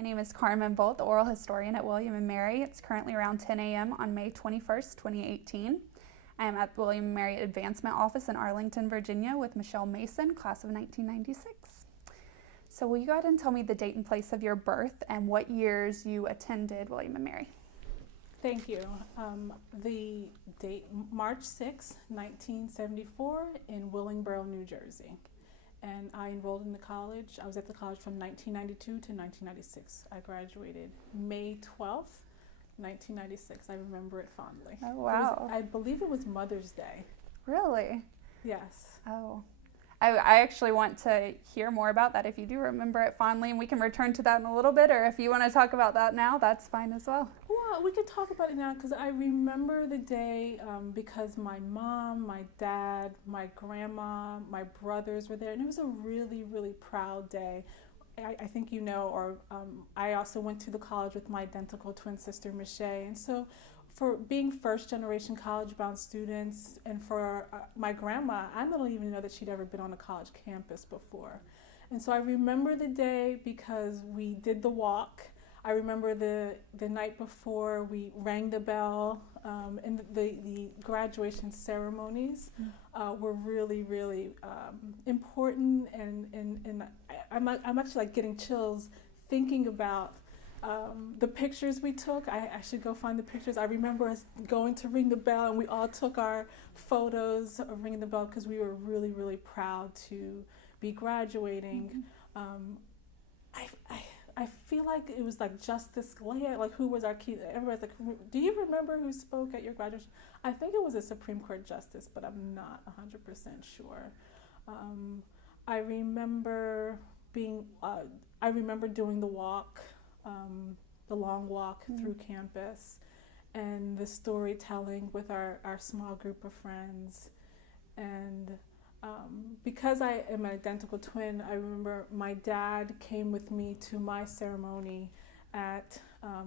My name is Carmen Bolt, the oral historian at William & Mary. It's currently around 10 a.m. on May 21st, 2018. I am at the William & Mary Advancement Office in Arlington, Virginia with Michele Mason, class of 1996. So will you go ahead and tell me the date and place of your birth and what years you attended William & Mary? Thank you. The date, March 6, 1974 in Willingboro, New Jersey. And I enrolled in the college. I was at the college from 1992 to 1996. I graduated May 12th, 1996. I remember it fondly. Oh, wow. I believe it was Mother's Day. Really? Yes. Oh. I actually want to hear more about that if you do remember it fondly, and we can return to that in a little bit, or if you want to talk about that now, that's fine as well. Well, we could talk about it now because I remember the day because my mom, my dad, my grandma, my brothers were there, and it was a really, really proud day. I think you know, or I also went to the college with my identical twin sister, Michele, and so for being first-generation college-bound students, and for my grandma, I don't even know that she'd ever been on a college campus before. And so I remember the day because we did the walk. I remember the night before we rang the bell, and the graduation ceremonies were really, really important, and I'm actually like getting chills thinking about the pictures we took. I should go find the pictures. I remember us going to ring the bell, and we all took our photos of ringing the bell because we were really, really proud to be graduating. I feel like it was like Justice Leah, like who was our key? Everybody's like, do you remember who spoke at your graduation? I think it was a Supreme Court justice, but I'm not 100% sure. I remember doing the walk, the long walk through campus, and the storytelling with our small group of friends. And because I am an identical twin, I remember my dad came with me to my ceremony at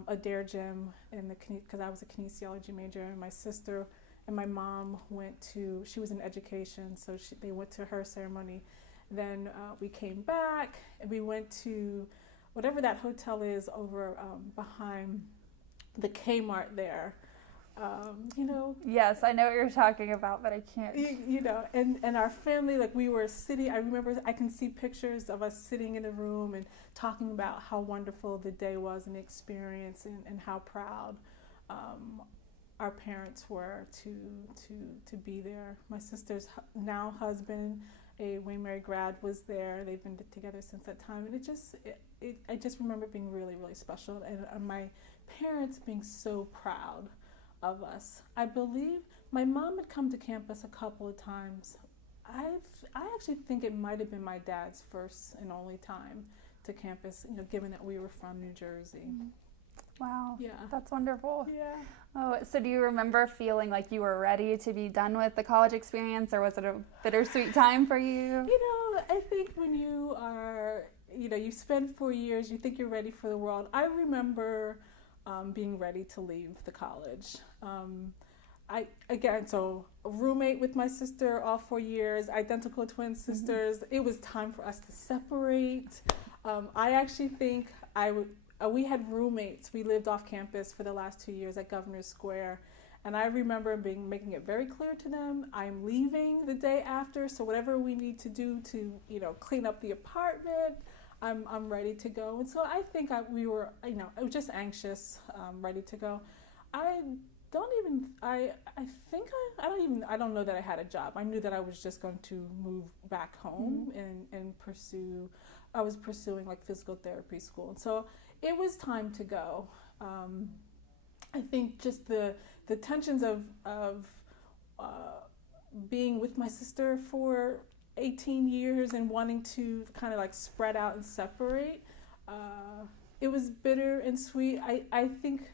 Adair Gym because I was a kinesiology major, and my sister and my mom she was in education, so they went to her ceremony. Then we came back and we went to whatever that hotel is over behind the Kmart there. You know. Yes, I know what you're talking about, but I can't. You know, and our family, like we were sitting, I remember I can see pictures of us sitting in the room and talking about how wonderful the day was and the experience, and how proud our parents were to be there. My sister's now husband, a William & Mary grad, was there. They've been together since that time, and I just remember it being really, really special, and my parents being so proud of us. I believe my mom had come to campus a couple of times. I actually think it might have been my dad's first and only time to campus, you know, given that we were from New Jersey. Wow. Yeah. That's wonderful. Yeah. Oh, so do you remember feeling like you were ready to be done with the college experience, or was it a bittersweet time for you? You know, I think when you are, you know, you spend 4 years, you think you're ready for the world. I remember being ready to leave the college. So a roommate with my sister all 4 years, identical twin sisters. It was time for us to separate. I actually think we had roommates. We lived off campus for the last 2 years at Governor's Square. And I remember making it very clear to them, I'm leaving the day after, so whatever we need to do to, you know, clean up the apartment, I'm ready to go. And so I think we were, you know, I was just anxious, ready to go. I don't know that I had a job. I knew that I was just going to move back home and pursue. I was pursuing like physical therapy school. And so it was time to go. I think just the tensions of being with my sister for 18 years and wanting to kind of like spread out and separate. It was bitter and sweet. I think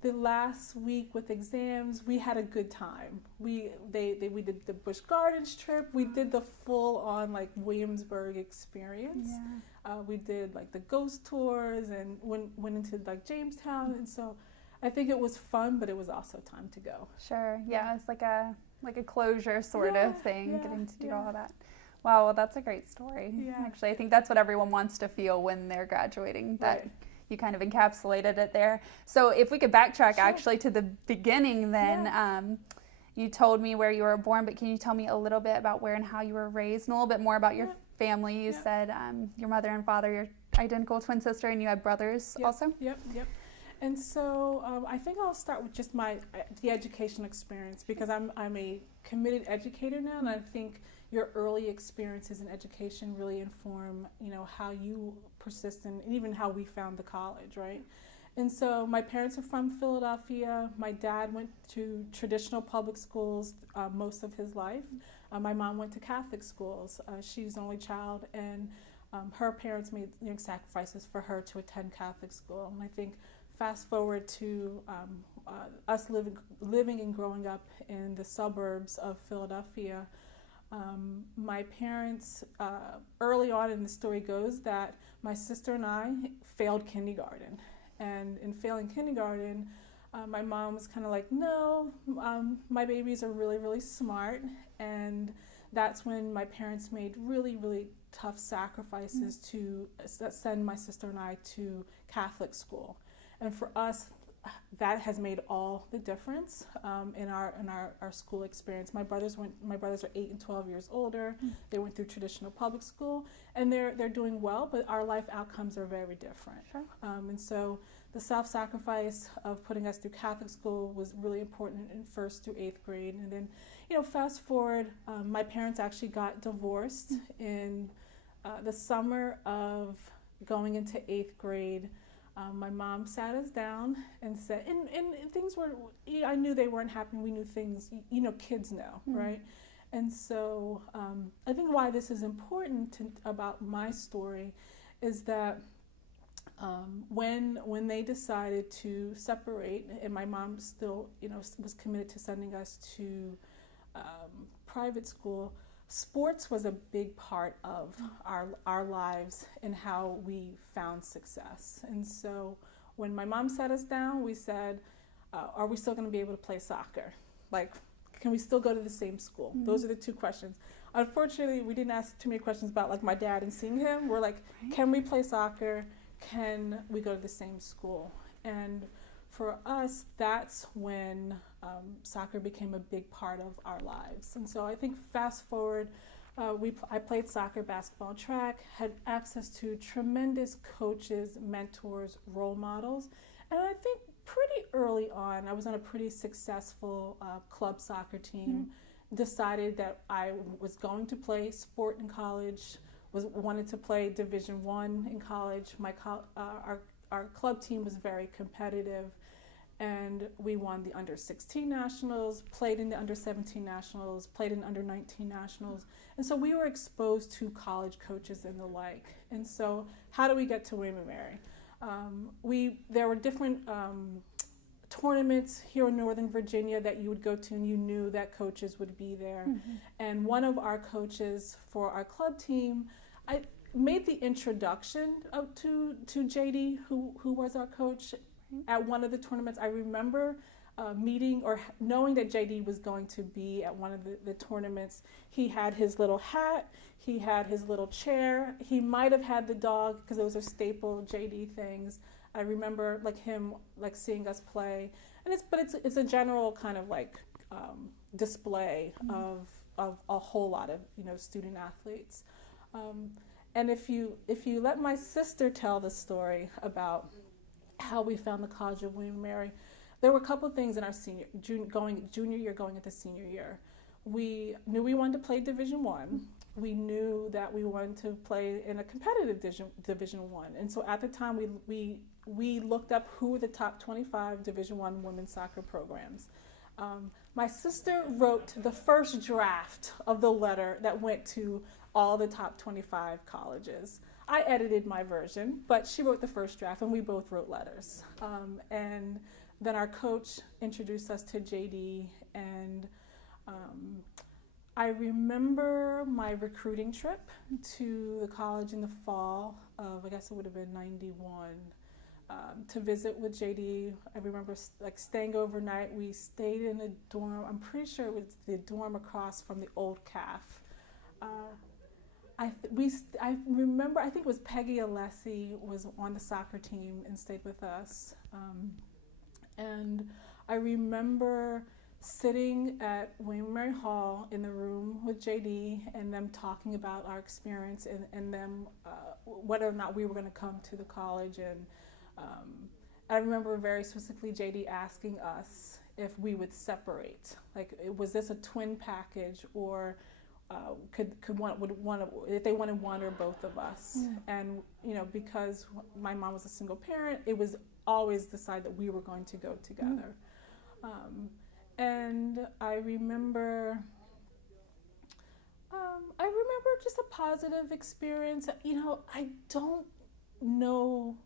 the last week with exams, we had a good time. We did the Busch Gardens trip. We did the full on like Williamsburg experience. Yeah. We did like the ghost tours and went into like Jamestown, and so I think it was fun, but it was also time to go. Sure. Yeah, it's like a closure sort of thing, getting to do all of that. Wow, well, that's a great story. Yeah. Actually, I think that's what everyone wants to feel when they're graduating, that you kind of encapsulated it there. So if we could backtrack Sure. actually to the beginning then, you told me where you were born, but can you tell me a little bit about where and how you were raised and a little bit more about your family? You said your mother and father, your identical twin sister, and you had brothers also? Yep. And so I think I'll start with just the education experience, because I'm a committed educator now, and I think your early experiences in education really inform, how you persist and even how we found the college, right? And so my parents are from Philadelphia. My dad went to traditional public schools most of his life. My mom went to Catholic schools. She's the only child, and her parents made sacrifices for her to attend Catholic school. And I think fast forward to us living and growing up in the suburbs of Philadelphia, my parents, early on in the story goes that my sister and I failed kindergarten. And in failing kindergarten, my mom was kind of like, no, my babies are really, really smart. And that's when my parents made really, really tough sacrifices to send my sister and I to Catholic school. And for us, that has made all the difference in our school experience. My brothers are 8 and 12 years older. They went through traditional public school, and they're doing well, but our life outcomes are very different. Sure. And so the self-sacrifice of putting us through Catholic school was really important in 1st through 8th grade. And then, fast forward, my parents actually got divorced in the summer of going into 8th grade. My mom sat us down and said, and things were, I knew they weren't happening. We knew things, kids know, right? And so I think why this is important about my story is that when they decided to separate, and my mom still, was committed to sending us to private school, sports was a big part of our lives and how we found success. And so when my mom sat us down, we said, are we still going to be able to play soccer? Like, can we still go to the same school? Those are the two questions. Unfortunately, we didn't ask too many questions about like my dad and seeing him. We're like, can we play soccer? Can we go to the same school? And for us, that's when soccer became a big part of our lives. And so I think fast forward, I played soccer, basketball, track, had access to tremendous coaches, mentors, role models. And I think pretty early on, I was on a pretty successful club soccer team, decided that I was going to play sport in college, wanted to play Division I in college. Our club team was very competitive, and we won the under-16 nationals, played in the under-17 nationals, played in under-19 nationals. And so we were exposed to college coaches and the like. And so how do we get to William & Mary? There were different tournaments here in Northern Virginia that you would go to, and you knew that coaches would be there. And one of our coaches for our club team, I made the introduction to JD, who was our coach, at one of the tournaments. I remember meeting or knowing that JD was going to be at one of the tournaments. He had his little hat, he had his little chair, he might have had the dog, because those are staple JD things. I remember him seeing us play, and it's a general kind of display of a whole lot of student athletes. And if you let my sister tell the story about how we found the College of William & Mary, there were a couple of things in our junior year going into senior year. We knew we wanted to play Division I. We knew that we wanted to play in a competitive Division I. And so at the time, we looked up who were the top 25 Division I women's soccer programs. My sister wrote the first draft of the letter that went to all the top 25 colleges. I edited my version, but she wrote the first draft, and we both wrote letters. And then our coach introduced us to JD, and I remember my recruiting trip to the college in the fall of, I guess it would have been 91, to visit with JD. I remember staying overnight. We stayed in a dorm. I'm pretty sure it was the dorm across from the old CAF. I remember, I think it was Peggy Alessi was on the soccer team and stayed with us. And I remember sitting at William Mary Hall in the room with JD and them talking about our experience and them whether or not we were going to come to the college. And I remember very specifically JD asking us if we would separate. Like, was this a twin package, or if they wanted one or both of us? And because my mom was a single parent, it was always decided that we were going to go together. And I remember just a positive experience. I don't know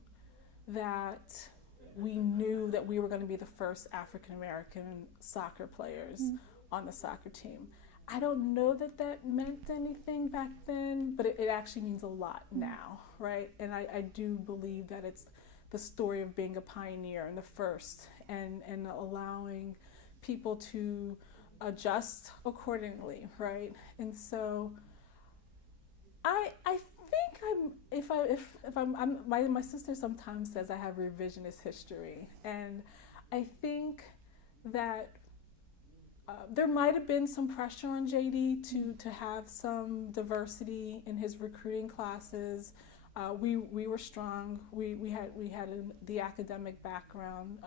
that we knew that we were going to be the first African-American soccer players on the soccer team. I don't know that that meant anything back then, but it actually means a lot now, right? And I do believe that it's the story of being a pioneer and the first, and allowing people to adjust accordingly, right? And so I think my sister sometimes says I have revisionist history, and I think that there might have been some pressure on JD to have some diversity in his recruiting classes. We were strong. We had the academic background,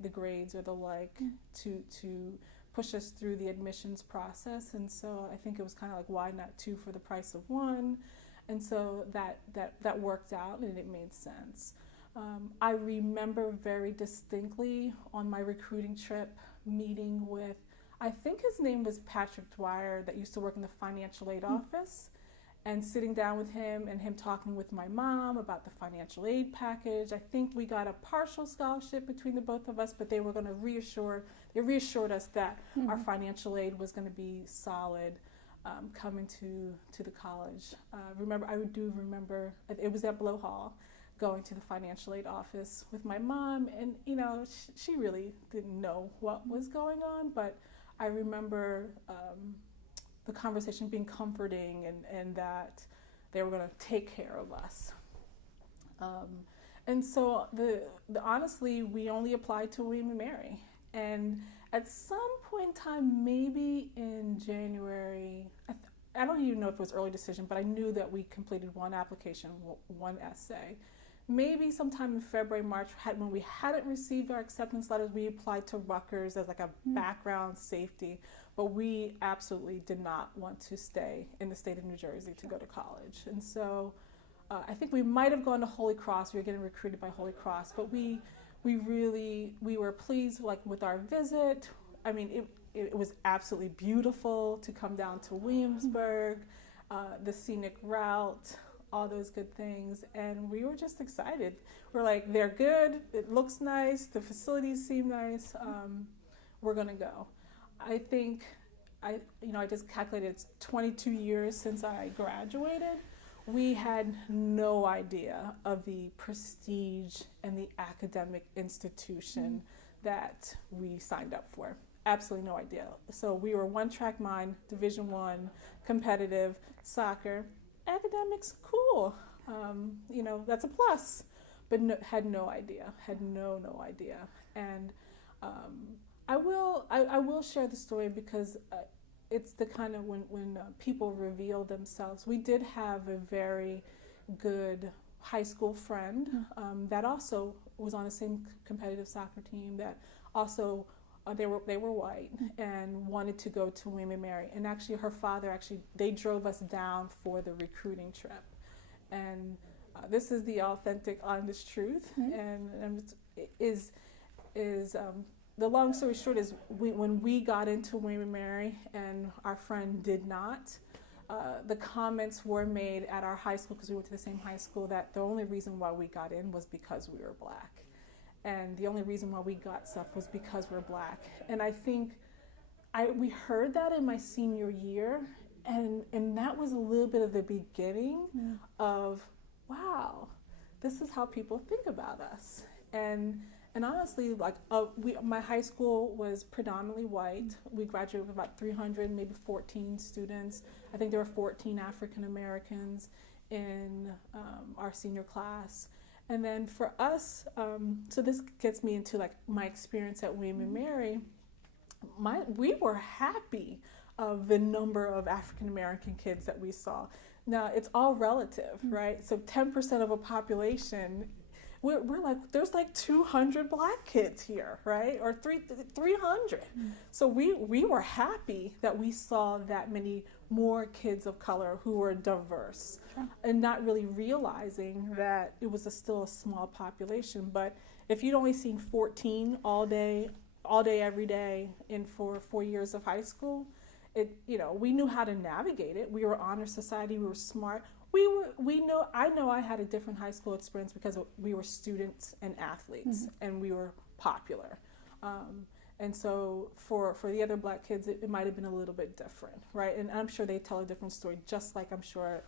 the grades or the like, to push us through the admissions process. And so I think it was kind of like, why not two for the price of one? And so that worked out and it made sense. I remember very distinctly on my recruiting trip meeting with, I think his name was Patrick Dwyer, that used to work in the financial aid office, and sitting down with him and him talking with my mom about the financial aid package. I think we got a partial scholarship between the both of us, but they were going to reassured us that our financial aid was going to be solid coming to the college. I do remember it was at Blow Hall, going to the financial aid office with my mom, and she really didn't know what was going on, but I remember the conversation being comforting, and that they were going to take care of us. And so honestly, we only applied to William & Mary. And at some point in time, maybe in January, I don't even know if it was early decision, but I knew that we completed one application, one essay. Maybe sometime in February, March, when we hadn't received our acceptance letters, we applied to Rutgers as like a background safety, but we absolutely did not want to stay in the state of New Jersey to go to college. And so I think we might have gone to Holy Cross. We were getting recruited by Holy Cross, but we were pleased with our visit. I mean, it was absolutely beautiful to come down to Williamsburg, the scenic route, all those good things, and we were just excited. We're like, they're good, it looks nice, the facilities seem nice, we're gonna go. I think, I just calculated it's 22 years since I graduated. We had no idea of the prestige and the academic institution that we signed up for. Absolutely no idea. So we were one-track mind, Division I, competitive, soccer, academics, cool. That's a plus. But had no idea. And I will share the story because it's the kind of when people reveal themselves. We did have a very good high school friend that also was on the same competitive soccer team, that also they were white and wanted to go to William & Mary. And actually her father, they drove us down for the recruiting trip. And this is the authentic, honest truth. And the long story short is when we got into William & Mary and our friend did not, the comments were made at our high school, because we went to the same high school, that the only reason why we got in was because we were Black. And the only reason why we got stuff was because we're Black. And I think we heard that in my senior year, and that was a little bit of the beginning of, wow, this is how people think about us. And And honestly, like my high school was predominantly white. We graduated with about 300, maybe 14 students. I think there were 14 African Americans in our senior class. And then for us, so this gets me into like my experience at William and Mary. We were happy of the number of African American kids that we saw. Now it's all relative, right? So 10% of a population, we're like, there's like 200 black kids here, right? Or 300. So we were happy that we saw that many more kids of color who were diverse, and not really realizing that it was still a small population. But if you'd only seen 14 all day, every day for 4 years of high school, we knew how to navigate it. We were honor society, we were smart. I know I had a different high school experience because we were students and athletes, and we were popular. And so for the other black kids, it might have been a little bit different, right? And I'm sure they tell a different story, just like I'm sure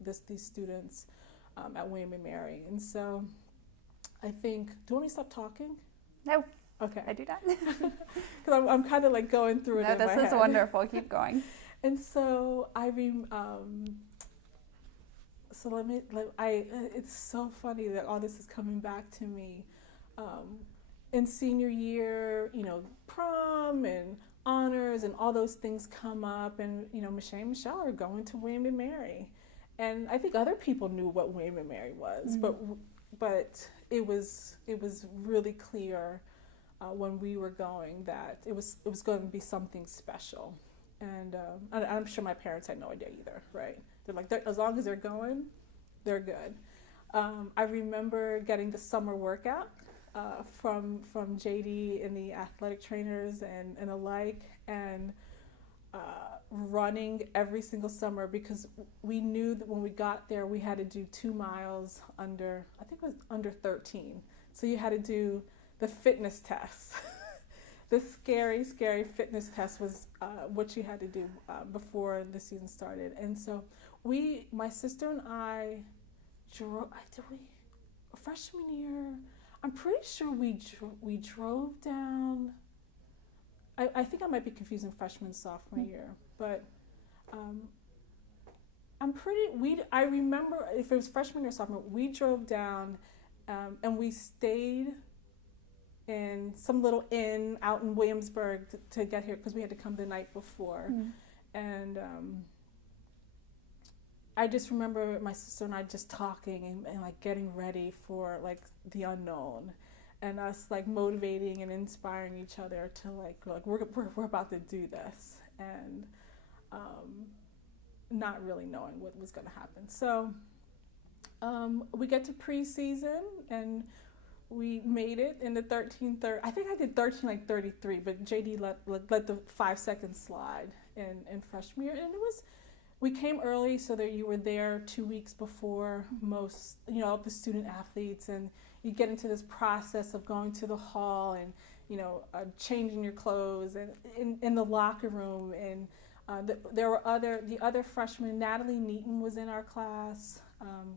these students at William and Mary. And so I think, do you want me to stop talking? No. Okay. I do not. Because I'm kind of like going through it in my head. No, this is wonderful. Keep going. And so it's so funny that all this is coming back to me. In senior year, prom and honors and all those things come up, and Michele and Michele are going to William and Mary, and I think other people knew what William and Mary was, but it was really clear when we were going that it was going to be something special, and I'm sure my parents had no idea either, right? They're like, as long as they're going, they're good. I remember getting the summer workout from JD and the athletic trainers and alike, and running every single summer, because we knew that when we got there we had to do 2 miles under 13. So you had to do the fitness test. The scary fitness test was what you had to do before the season started. And so my sister and I freshman year, I'm pretty sure we drove down. I think I might be confusing freshman sophomore year, but I remember if it was freshman or sophomore, we drove down and we stayed in some little inn out in Williamsburg to get here because we had to come the night before. And I just remember my sister and I just talking and like getting ready for like the unknown, and us like motivating and inspiring each other to like we're about to do this, and not really knowing what was going to happen. So we get to preseason and we made it in the 13:30. I think I did 13:33, but JD let the 5 seconds slide in freshman year, and we came early so that you were there 2 weeks before most, the student athletes, and you get into this process of going to the hall and, changing your clothes and in the locker room. And there were the other freshmen. Natalie Neaton was in our class,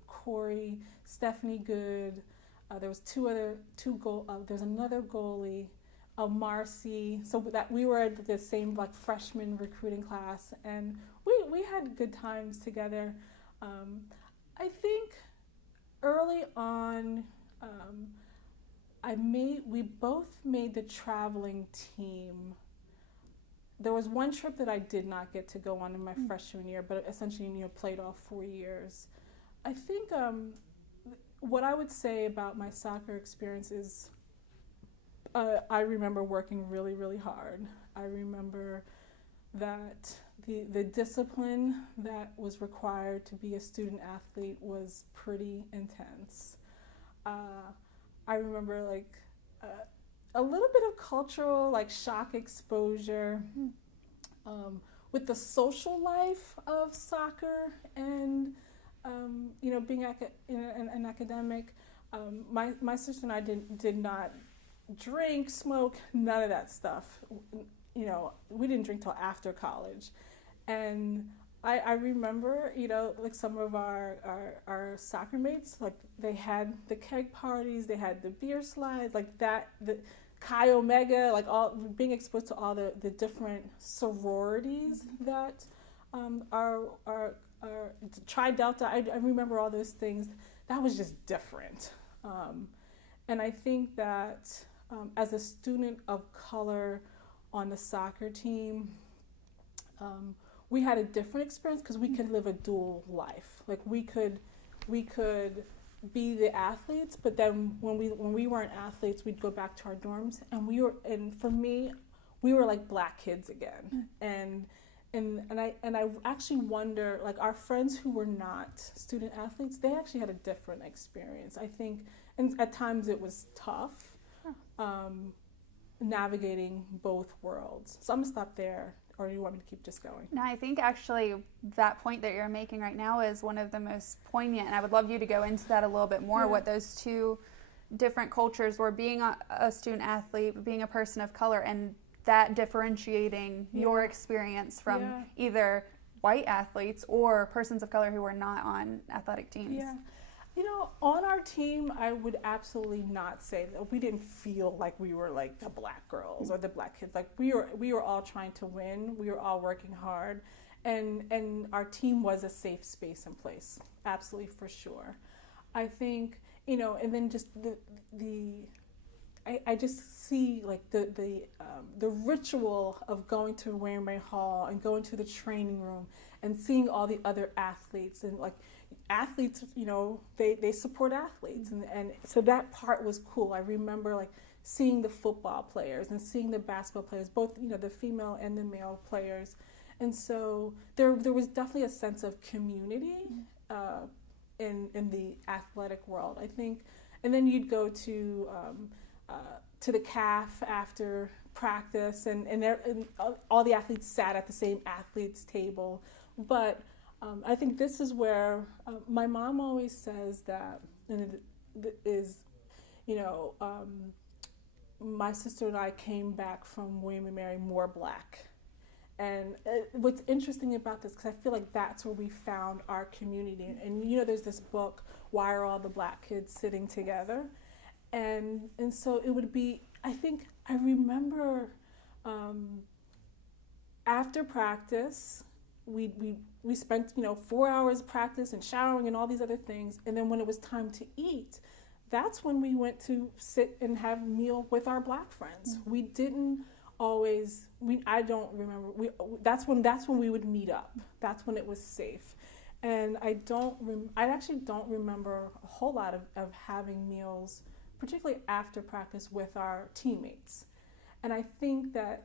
Corey, Stephanie Good. There was there's another goalie, Marcy. So that we were at the same like freshman recruiting class, and we had good times together. I think early on, we both made the traveling team. There was one trip that I did not get to go on in my freshman year, but essentially, played all 4 years. I think what I would say about my soccer experience is I remember working really, really hard. I remember that the discipline that was required to be a student athlete was pretty intense. I remember a little bit of cultural shock exposure with the social life of soccer and being an academic. My sister and I did not drink, smoke, none of that stuff. We didn't drink till after college, and I remember, like some of our soccer mates, like they had the keg parties, they had the beer slides, like that, the Chi Omega, like all being exposed to all the different sororities that are Tri Delta. I remember all those things. That was just different. And I think that as a student of color on the soccer team, we had a different experience because we could live a dual life. Like we could be the athletes, but then when we weren't athletes, we'd go back to our dorms, and for me, we were like black kids again. And I actually wonder, like our friends who were not student athletes, they actually had a different experience. I think, and at times it was tough, navigating both worlds. So I'm gonna stop there. Or do you want me to keep just going? No, I think actually that point that you're making right now is one of the most poignant, and I would love you to go into that a little bit more, what those two different cultures were, being a student athlete, being a person of color, and that differentiating your experience from either white athletes or persons of color who were not on athletic teams. Yeah. On our team, I would absolutely not say that we didn't feel like we were like the black girls or the black kids. Like we were all trying to win. We were all working hard, and our team was a safe space and place. Absolutely, for sure. I think and then just I just see like the ritual of going to Wainwright Hall and going to the training room and seeing all the other athletes, and like athletes, they support athletes, and so that part was cool. I remember like seeing the football players and seeing the basketball players, both the female and the male players, and so there was definitely a sense of community in the athletic world, I think. And then you'd go to the CAF after practice, and all the athletes sat at the same athletes table, but I think this is where my mom always says that, and it is, my sister and I came back from William and Mary more black. And what's interesting about this, because I feel like that's where we found our community. And there's this book, Why Are All the Black Kids Sitting Together? And so it would be, I think, I remember after practice, we spent 4 hours of practice and showering and all these other things, and then when it was time to eat, that's when we went to sit and have a meal with our black friends. We didn't always, I don't remember, that's when we would meet up. That's when it was safe. And I actually don't remember a whole lot of having meals, particularly after practice, with our teammates. And I think that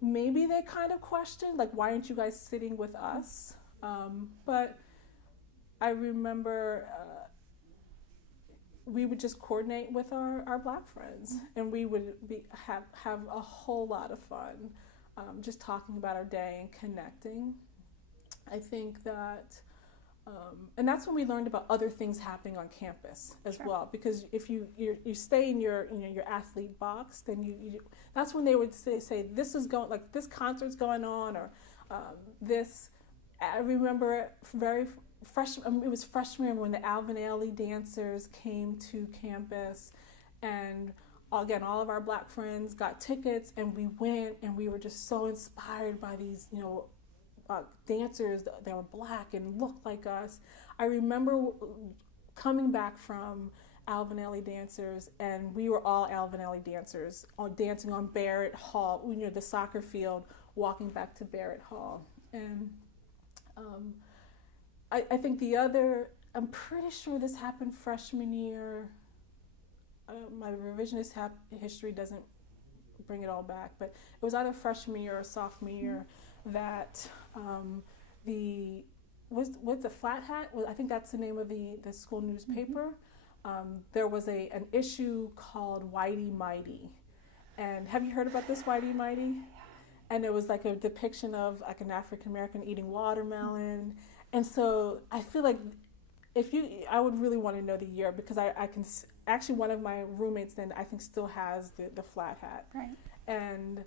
maybe they kind of questioned, like, why aren't you guys sitting with us? But I remember we would just coordinate with our black friends, and we would have a whole lot of fun just talking about our day and connecting. I think that, and that's when we learned about other things happening on campus as well. Because if you stay in your athlete box, then you that's when they would say this is going, like this concert's going on, or this. I remember it was freshman year when the Alvin Ailey dancers came to campus, and again, all of our black friends got tickets, and we went, and we were just so inspired by these, dancers that were black and looked like us. I remember coming back from Alvin Ailey dancers, and we were all Alvin Ailey dancers, dancing on Barrett Hall, the soccer field, walking back to Barrett Hall. And I think I'm pretty sure this happened freshman year. My revisionist history doesn't bring it all back, but it was either freshman year or sophomore year that what's the Flat Hat? I think that's the name of the school newspaper. There was an issue called Whitey Mighty. And have you heard about this Whitey Mighty? And it was like a depiction of like an African-American eating watermelon. And so I feel like I would really want to know the year, because I can, actually one of my roommates then I think still has the Flat Hat. Right. And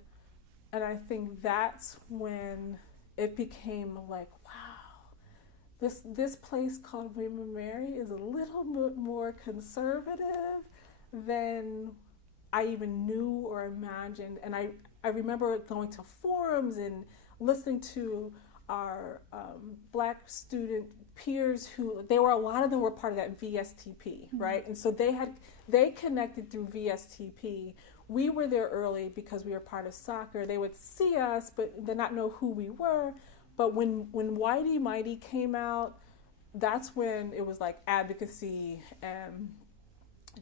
I think that's when it became like, wow, this place called William and Mary is a little bit more conservative than I even knew or imagined. And I remember going to forums and listening to our Black student peers who, a lot of them were part of that VSTP, right? And so they connected through VSTP. We were there early because we were part of soccer. They would see us, but then not know who we were. But when Whitey Mighty came out, that's when it was like advocacy and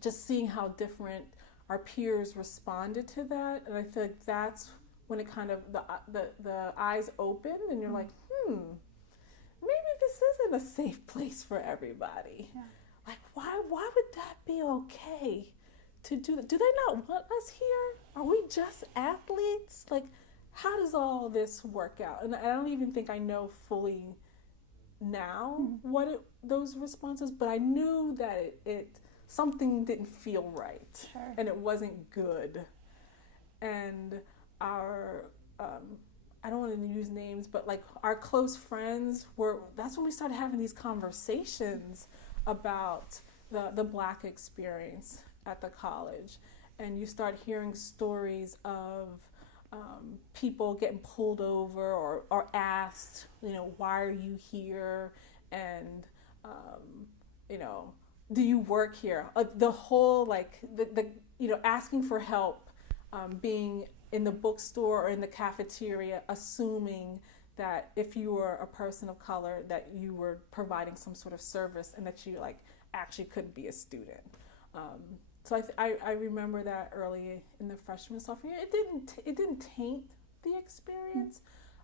just seeing how different our peers responded to that. And I feel like that's when it kind of, the eyes opened and you're like, maybe this isn't a safe place for everybody. Yeah. Like, why would that be okay to do that? Do they not want us here? Are we just athletes? Like, how does all this work out? And I don't even think I know fully now those responses, but I knew that something didn't feel right. Sure. And it wasn't good. And our, I don't want to use names, but like our close friends that's when we started having these conversations about the Black experience at the college. And you start hearing stories of people getting pulled over or asked, why are you here? And, do you work here? The whole, asking for help, being in the bookstore or in the cafeteria, assuming that if you were a person of color, that you were providing some sort of service and that you actually could be a student. So I remember that early in the freshman sophomore year. It didn't taint the experience.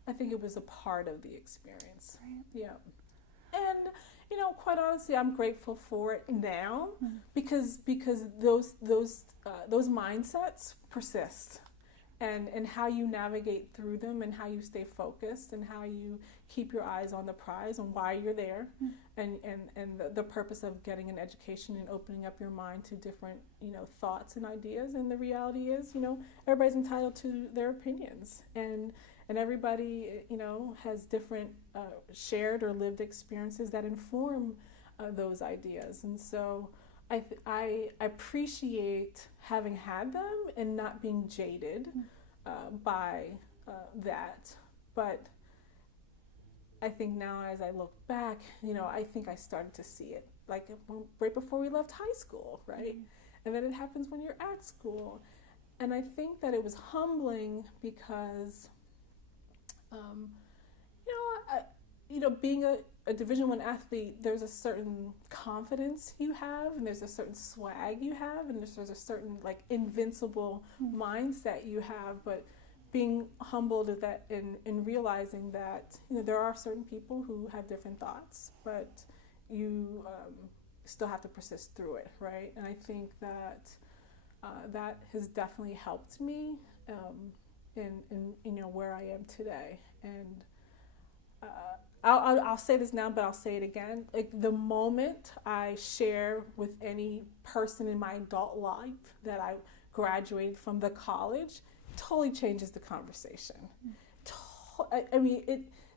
I think it was a part of the experience. Right. Yeah. And quite honestly, I'm grateful for it now because those mindsets persist. And how you navigate through them and how you stay focused and how you keep your eyes on the prize and why you're there and the purpose of getting an education and opening up your mind to different, thoughts and ideas. And the reality is, everybody's entitled to their opinions and everybody, has different shared or lived experiences that inform those ideas. And so I appreciate having had them and not being jaded by that. But I think now as I look back, I think I started to see it right before we left high school, right? And then it happens when you're at school. And I think that it was humbling because, being a Division I athlete, there's a certain confidence you have, and there's a certain swag you have, and there's a certain invincible mindset you have. But being humbled at that and realizing that there are certain people who have different thoughts, but you still have to persist through it, right? And I think that that has definitely helped me in where I am today. And I'll say this now, but I'll say it again. The moment I share with any person in my adult life that I graduated from the college, totally changes the conversation.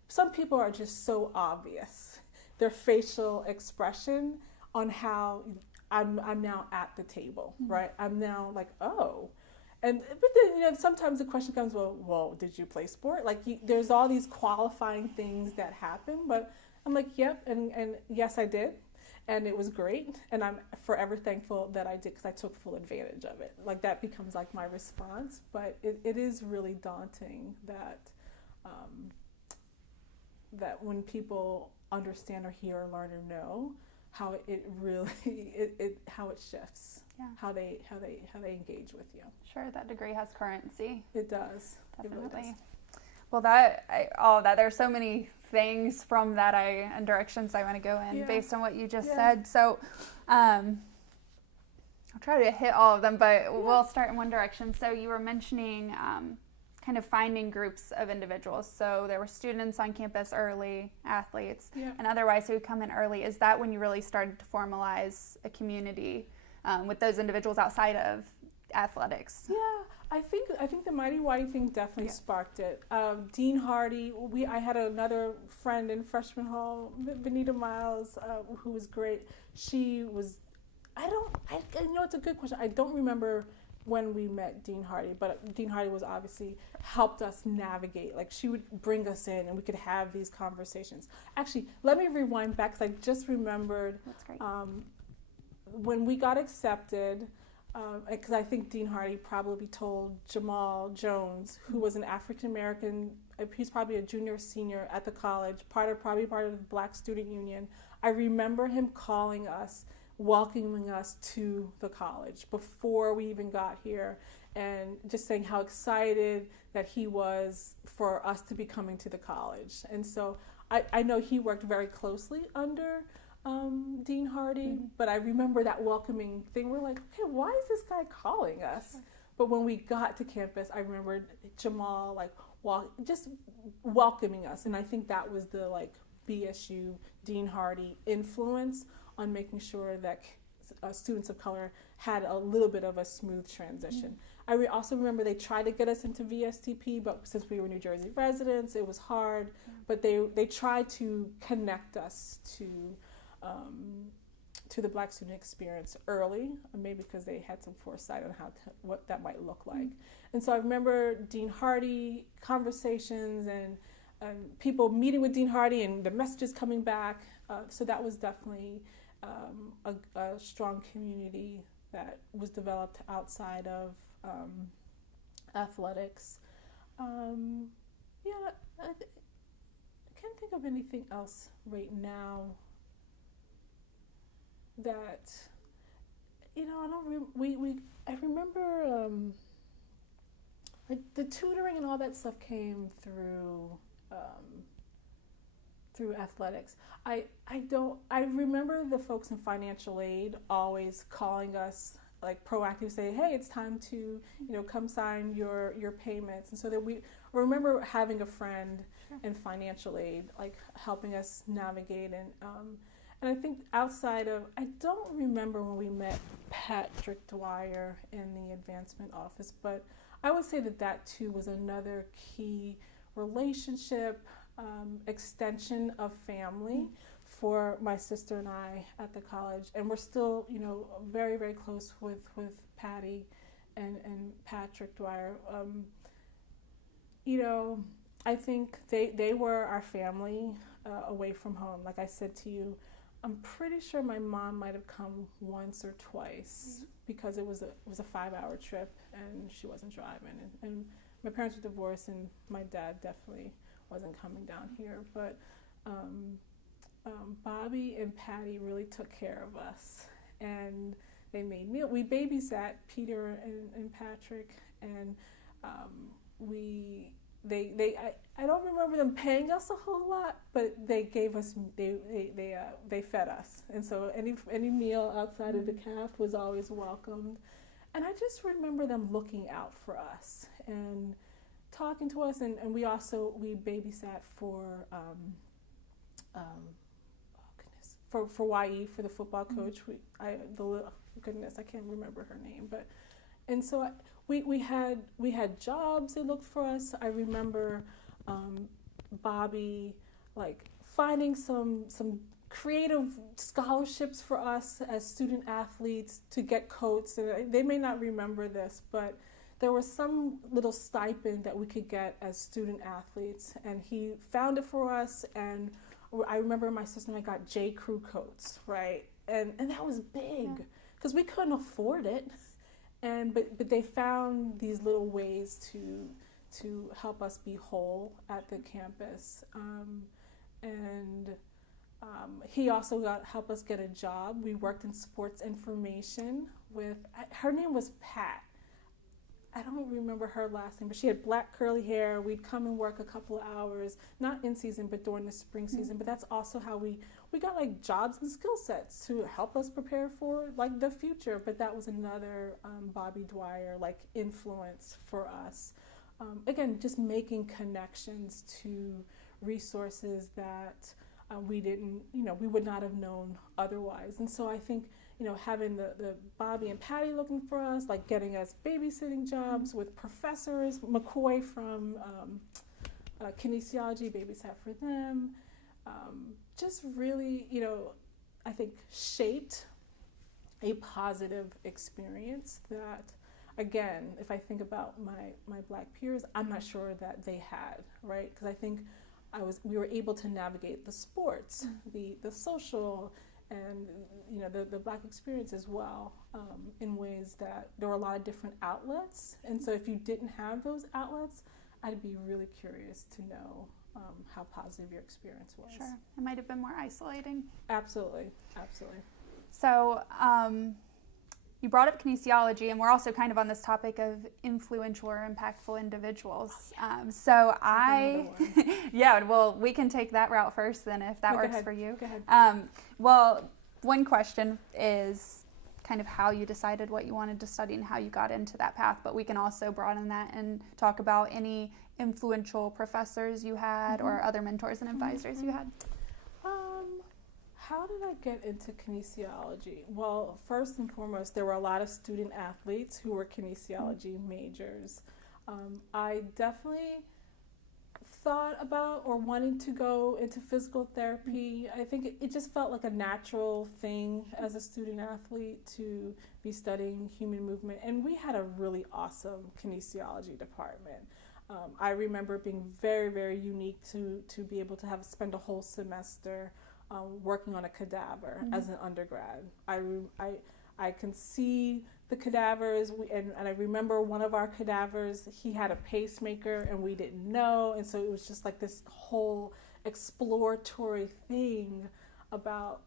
Some people are just so obvious. Their facial expression on how I'm now at the table, right? I'm now like, oh. But then, sometimes the question comes, well, did you play sport? There's all these qualifying things that happen, but I'm like, yep, and yes, I did, and it was great, and I'm forever thankful that I did because I took full advantage of it. That becomes my response, but it is really daunting that that when people understand or hear or learn or know how it really how it shifts. Yeah. How they engage with you. Sure, that degree has currency. It does. Definitely. It really does. Well, there's so many things from that and directions I want to go in based on what you just said. So I'll try to hit all of them, but we'll start in one direction. So you were mentioning kind of finding groups of individuals. So there were students on campus early, athletes, and otherwise who would come in early. Is that when you really started to formalize a community with those individuals outside of athletics? Yeah, I think the Mighty Whitey thing definitely sparked it. Dean Hardy, I had another friend in freshman hall, Benita Miles, who was great. She was, it's a good question. I don't remember when we met Dean Hardy, but Dean Hardy was obviously helped us navigate. Like, she would bring us in and we could have these conversations. Actually, let me rewind back because I just remembered. That's great. When we got accepted, because I think Dean Hardy probably told Jamal Jones, who was an African-American, he's probably a junior or senior at the college, probably part of the Black Student Union. I remember him calling us, welcoming us to the college before we even got here, and just saying how excited that he was for us to be coming to the college. And so I know he worked very closely under Dean Hardy, but I remember that welcoming thing. We're like, okay, why is this guy calling us? But when we got to campus, I remember Jamal just welcoming us, and I think that was the BSU Dean Hardy influence on making sure that students of color had a little bit of a smooth transition. I also remember they tried to get us into VSTP, but since we were New Jersey residents, it was hard. But they tried to connect us to the Black student experience early, maybe because they had some foresight on what that might look like. And so I remember Dean Hardy conversations and people meeting with Dean Hardy and the messages coming back. So that was definitely a strong community that was developed outside of athletics. I can't think of anything else right now that, I remember the tutoring and all that stuff came through athletics. I remember the folks in financial aid always calling us, proactive, say, hey, it's time to come sign your payments. And so that I remember having a friend in financial aid helping us navigate. And I think outside of, I don't remember when we met Patrick Dwyer in the advancement office, but I would say that too was another key relationship, extension of family for my sister and I at the college. And we're still, very, very close with Patty and Patrick Dwyer. I think they were our family away from home. Like I said to you, I'm pretty sure my mom might have come once or twice because it was a 5-hour trip and she wasn't driving. And my parents were divorced and my dad definitely wasn't coming down here. But Bobby and Patty really took care of us, and they made meals. We babysat Peter and Patrick, and I don't remember them paying us a whole lot, but they gave us they fed us, and so any meal outside of the caf was always welcomed. And I just remember them looking out for us and talking to us, and we babysat for for YE, for the football coach. I can't remember her name, but and so we had jobs. They looked for us. I remember Bobby finding some creative scholarships for us as student athletes to get coats. And they may not remember this, but there was some little stipend that we could get as student athletes, and he found it for us. And I remember my sister and I got J. Crew coats, right? And that was big because we couldn't afford it. But they found these little ways to help us be whole at the campus. He also helped us get a job. We worked in sports information with, her name was Pat. I don't remember her last name, but she had black curly hair. We'd come and work a couple of hours, not in season, but during the spring season. But that's also how we got jobs and skill sets to help us prepare for the future. But that was another Bobby Dwyer influence for us. Again, just making connections to resources that we didn't, we would not have known otherwise. And so I think having the Bobby and Patty looking for us, like getting us babysitting jobs with professors. McCoy from kinesiology babysat for them. Just really, I think shaped a positive experience that, again, if I think about my Black peers, I'm not sure that they had, right? Because I think we were able to navigate the sports, the social, and the Black experience as well, in ways that there were a lot of different outlets. And so if you didn't have those outlets, I'd be really curious to know how positive your experience was. Sure. It might have been more isolating. Absolutely. Absolutely. So you brought up kinesiology, and we're also kind of on this topic of influential or impactful individuals. Yeah, well, we can take that route first then if that works for you. Go ahead. Well, one question is kind of how you decided what you wanted to study and how you got into that path, but we can also broaden that and talk about any influential professors you had or other mentors and advisors you had. How did I get into kinesiology? Well, first and foremost, there were a lot of student athletes who were kinesiology majors. I definitely thought about or wanted to go into physical therapy. I think it just felt like a natural thing as a student athlete to be studying human movement. And we had a really awesome kinesiology department. I remember it being very, very unique to be able to spend a whole semester working on a cadaver as an undergrad. I can see the cadavers, and I remember one of our cadavers, he had a pacemaker and we didn't know, and so it was just like this whole exploratory thing about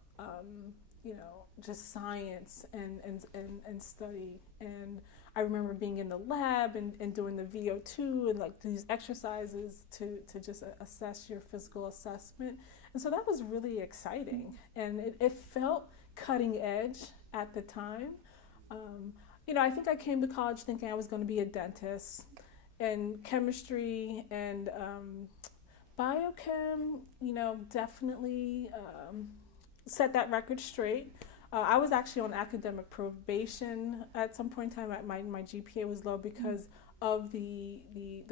just science and study. And I remember being in the lab and doing the VO2 and like these exercises to just assess your physical assessment. And so that was really exciting, and it felt cutting edge at the time. I think I came to college thinking I was going to be a dentist, and chemistry and biochem, definitely set that record straight. I was actually on academic probation at some point in time. My GPA was low because of the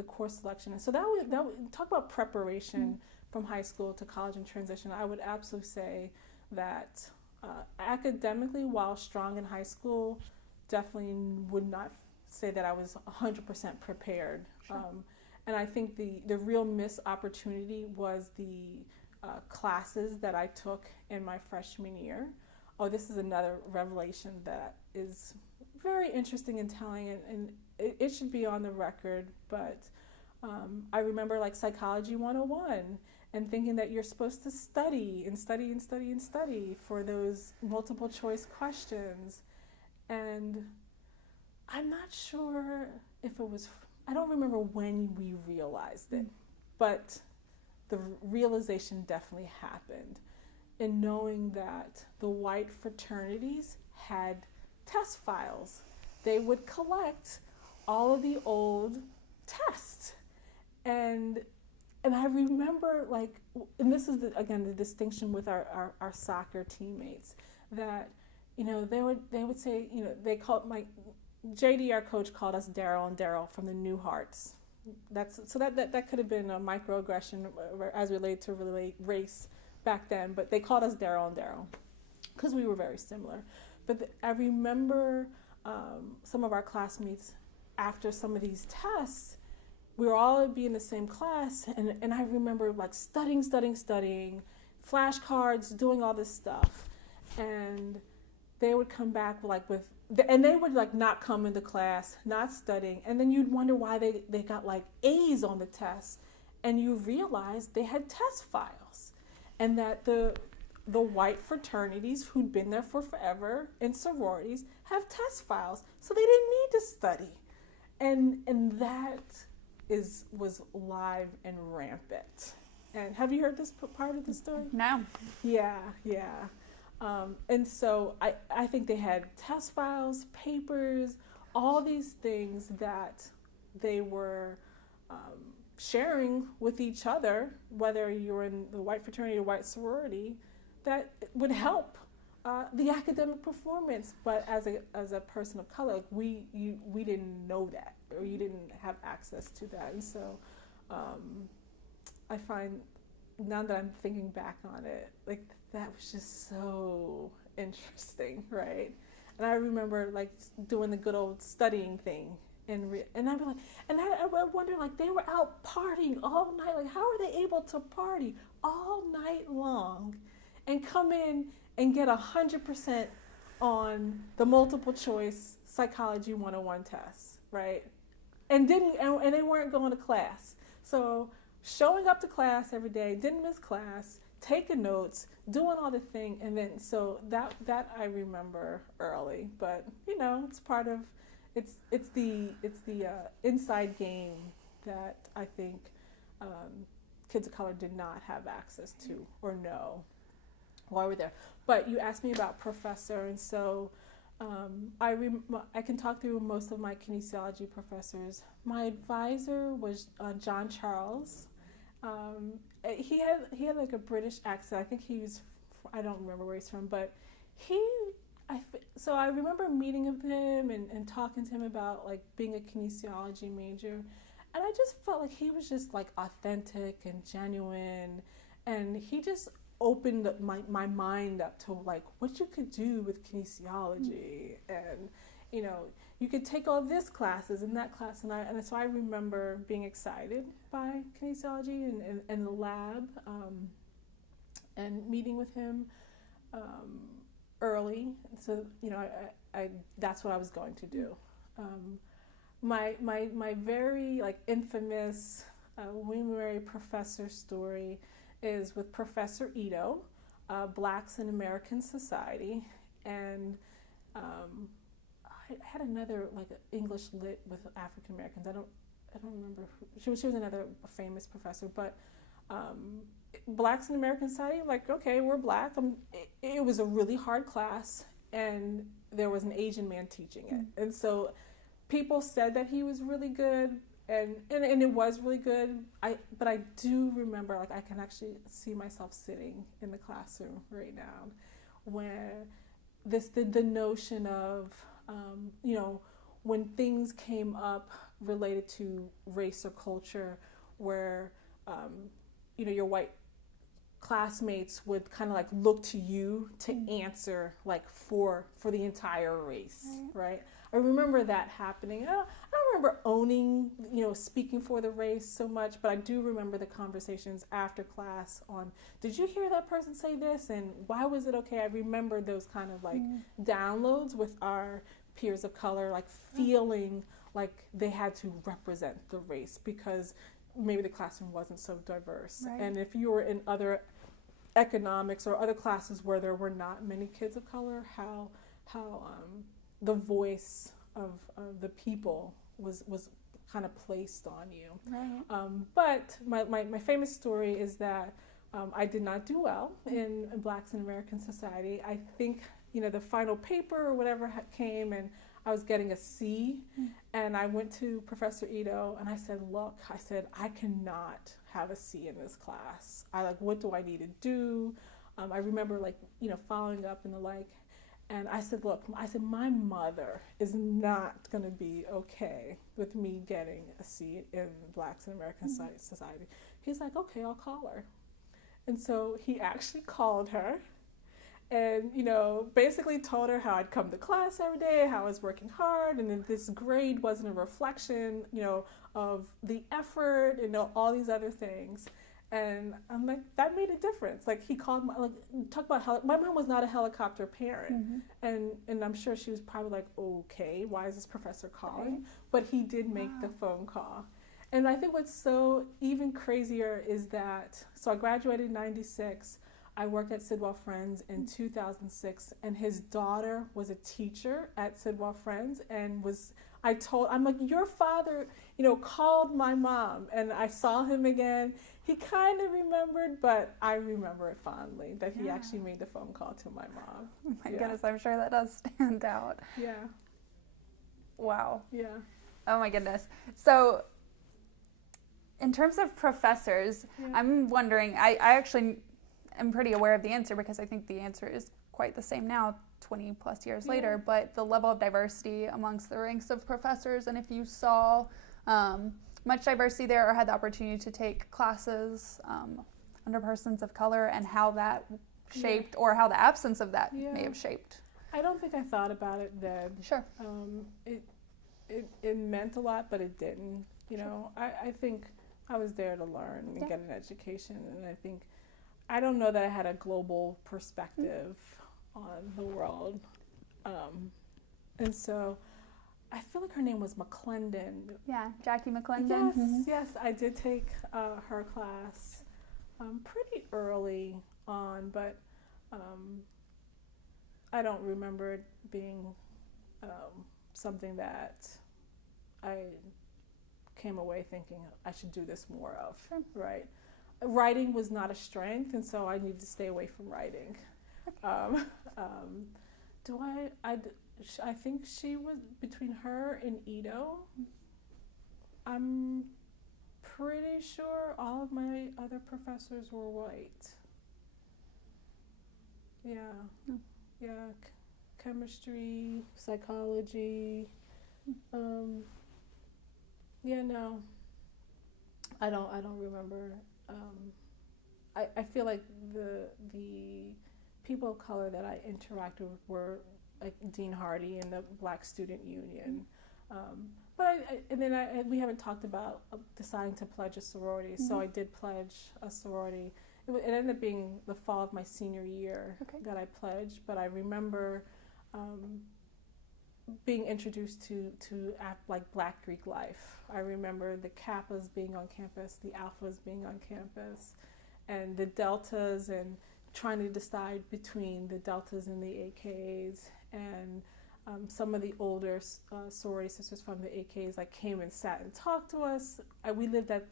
course selection. And so that would talk about preparation from high school to college and transition. I would absolutely say that academically, while strong in high school, definitely would not say that I was 100% prepared. Sure. And I think the real missed opportunity was the classes that I took in my freshman year. Oh, this is another revelation that is very interesting and telling, and it should be on the record, but I remember like Psychology 101 and thinking that you're supposed to study and study and study and study for those multiple choice questions. And I'm not sure if it was, I don't remember when we realized it, but the realization definitely happened in knowing that the white fraternities had test files. They would collect all of the old tests. And I remember, like, and this is, again, the distinction with our soccer teammates, that, they would say, they called, JD, our coach, called us Daryl and Daryl from the New Hearts. That could have been a microaggression as related to race back then, but they called us Daryl and Daryl because we were very similar. But I remember some of our classmates, after some of these tests, we were all be in the same class, and I remember like studying, flashcards, doing all this stuff, and they would come back and they would like not come into class, not studying, and then you'd wonder why they got like A's on the test, and you realized they had test files, and that the white fraternities who'd been there for forever and sororities have test files, so they didn't need to study, and that was live and rampant. And have you heard this part of the story? No. Yeah. And so I think they had test files, papers, all these things that they were sharing with each other, whether you were in the white fraternity or white sorority, that would help the academic performance. But as a person of color, we didn't know that, or you didn't have access to that. And so I find, now that I'm thinking back on it, like that was just so interesting, right? And I remember like doing the good old studying thing, and I'd be like, and I wonder, like, they were out partying all night. Like, how are they able to party all night long and come in and get 100% on the multiple choice psychology 101 tests, right? And they weren't going to class. So showing up to class every day, didn't miss class, taking notes, doing all the thing, and then so that I remember early. But you know, it's part of it's the inside game that I think kids of color did not have access to or know while we're there. But you asked me about professor, and so I can talk through most of my kinesiology professors. My advisor was John Charles. He had like a British accent. I think I don't remember where he's from, but so I remember meeting with him and talking to him about like being a kinesiology major, and I just felt like he was just like authentic and genuine, and he just opened up my mind up to like what you could do with kinesiology, and you know, you could take all this classes and that class, and so I remember being excited by kinesiology and the lab, and meeting with him early. So you know, I that's what I was going to do. My very like infamous William & Mary professor story is with Professor Ito, Blacks in American Society, and I had another like English lit with African Americans. I don't remember she was another famous professor, but Blacks in American Society, like, okay, we're Black. It was a really hard class, and there was an Asian man teaching it, and so people said that he was really good, and it was really good. But I do remember, like, I can actually see myself sitting in the classroom right now, where the notion of you know, when things came up related to race or culture, where you know, your white classmates would kind of like look to you to answer like for the entire race, right? I remember that happening. I don't remember owning, you know, speaking for the race so much, but I do remember the conversations after class on, did you hear that person say this, and why was it okay? I remember those kind of like downloads with our peers of color, like feeling like they had to represent the race because maybe the classroom wasn't so diverse. Right. And if you were in other economics or other classes where there were not many kids of color, how the voice of the people was kind of placed on you. Right. But my famous story is that I did not do well in Blacks in American Society. I think, you know, the final paper or whatever came, and I was getting a C, and I went to Professor Ito and I said, look, I cannot have a C in this class. What do I need to do? I remember, like, you know, following up and the like, and I said, look, my mother is not going to be okay with me getting a C in Blacks in American Society. He's like, okay, I'll call her. And so he actually called her, and, you know, basically told her how I'd come to class every day, how I was working hard, and that this grade wasn't a reflection, you know, of the effort, and, you know, all these other things. And I'm like, that made a difference. Like, he called, talk about how my mom was not a helicopter parent, and I'm sure she was probably like, okay, why is this professor calling? Right. But he did make the phone call. And I think what's so even crazier is that, so I graduated in 96. I worked at Sidwell Friends in 2006, and his daughter was a teacher at Sidwell Friends, and I'm like, your father, you know, called my mom, and I saw him again. He kind of remembered, but I remember it fondly that he actually made the phone call to my mom. Oh my goodness, I'm sure that does stand out. Yeah. Wow. Yeah. Oh my goodness. So, in terms of professors, I'm wondering, I actually am pretty aware of the answer because I think the answer is quite the same now, 20 plus years later, but the level of diversity amongst the ranks of professors, and if you saw much diversity there or had the opportunity to take classes under persons of color, and how that shaped or how the absence of that may have shaped. I don't think I thought about it then. Sure. It meant a lot, but it didn't. You know, I think I was there to learn and get an education, and I don't know that I had a global perspective on the world. And so I feel like her name was McClendon. Yeah, Jackie McClendon. Yes, yes, I did take her class pretty early on, but I don't remember it being something that I came away thinking I should do this more of. Sure. Right? Writing was not a strength, and so I needed to stay away from writing. I think she was between her and Ito. I'm pretty sure all of my other professors were white. Yeah, yeah, chemistry, psychology. Yeah, no, I don't remember. I feel like the people of color that I interacted with were like Dean Hardy and the Black Student Union. But we haven't talked about deciding to pledge a sorority, so I did pledge a sorority. It ended up being the fall of my senior year that I pledged, but I remember being introduced to like Black Greek life. I remember the Kappas being on campus, the Alphas being on campus, and the Deltas, and trying to decide between the Deltas and the AKs, and some of the older sorority sisters from the AKs like came and sat and talked to us. We lived at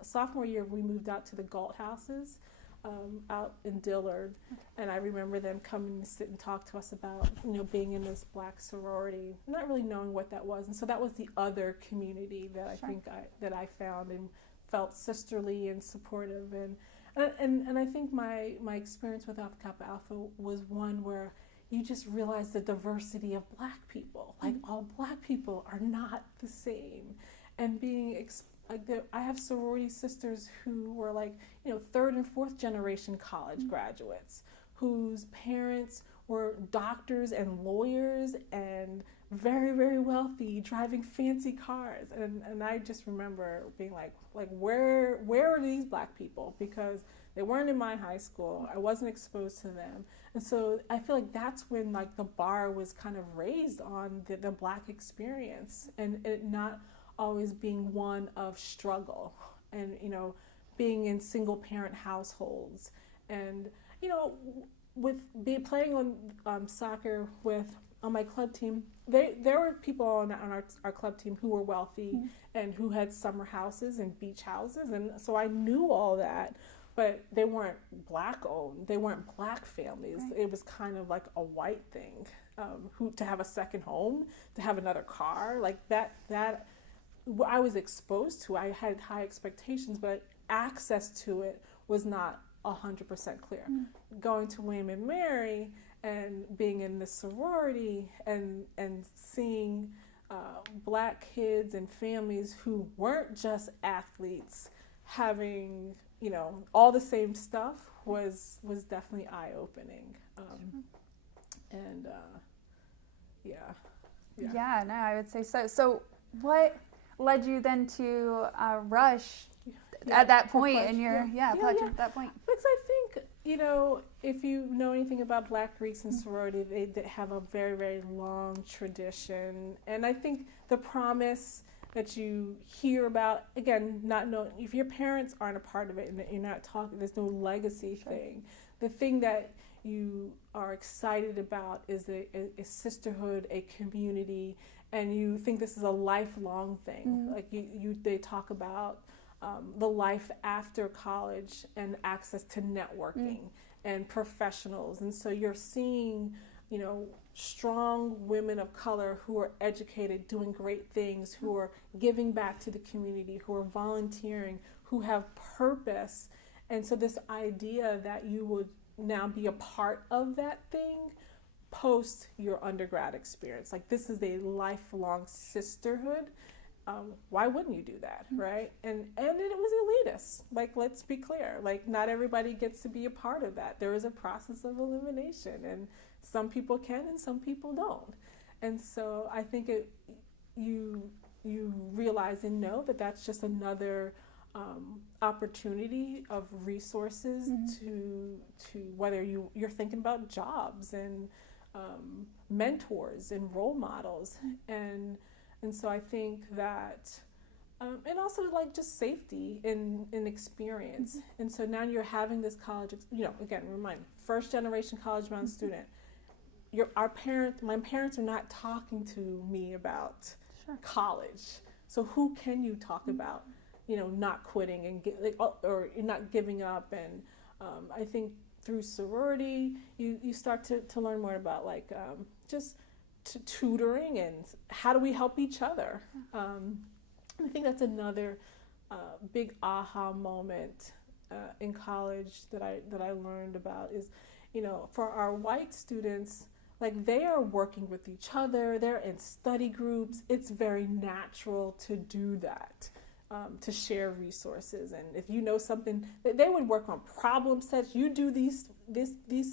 sophomore year. We moved out to the Galt houses out in Dillard, and I remember them coming to sit and talk to us about being in this Black sorority, not really knowing what that was. And so that was the other community that I think I found and felt sisterly and supportive. And I think my experience with Alpha Kappa Alpha was one where you just realize the diversity of Black people. Like all Black people are not the same, and I have sorority sisters who were like third and fourth generation college graduates whose parents were doctors and lawyers and very, very wealthy, driving fancy cars, and I just remember being like where are these Black people, because they weren't in my high school. I wasn't exposed to them. And so I feel like that's when like the bar was kind of raised on the Black experience, and it not always being one of struggle, and being in single parent households, and with playing on soccer on my club team, there were people on our club team who were wealthy and who had summer houses and beach houses, and so I knew all that. But they weren't Black owned. They weren't Black families. Right. It was kind of like a white thing, to have a second home, to have another car, like that I was exposed to. I had high expectations, but access to it was not 100% clear. Going to William and Mary and being in the sorority and seeing Black kids and families who weren't just athletes having all the same stuff was definitely eye-opening. Yeah, no, I would say so. So what led you then to rush at that point in your pledge at that point? Because I think, if you know anything about Black Greeks and sorority, they have a very, very long tradition. And I think the promise that you hear about, again, not knowing, if your parents aren't a part of it and you're not talking, there's no legacy thing. The thing that you are excited about is a sisterhood, a community, and you think this is a lifelong thing. Like they talk about the life after college and access to networking and professionals. And so you're seeing, strong women of color who are educated, doing great things, who are giving back to the community, who are volunteering, who have purpose. And so this idea that you would now be a part of that thing post your undergrad experience. Like, this is a lifelong sisterhood. Why wouldn't you do that, right? And it was elitist. Like, let's be clear. Like, not everybody gets to be a part of that. There is a process of elimination, and some people can and some people don't. And so I think you realize and know that that's just another opportunity of resources to whether you're thinking about jobs and mentors and role models, and so I think that and also like just safety in experience. And so now you're having this college, again, remind, first generation college bound student. My parents are not talking to me about college. So who can you talk about, not quitting and or not giving up? And I think through sorority, you start to learn more about like just tutoring and how do we help each other. I think that's another big aha moment in college that I learned about is, for our white students, like they are working with each other, they're in study groups. It's very natural to do that, to share resources. And if you know something, they would work on problem sets. You do these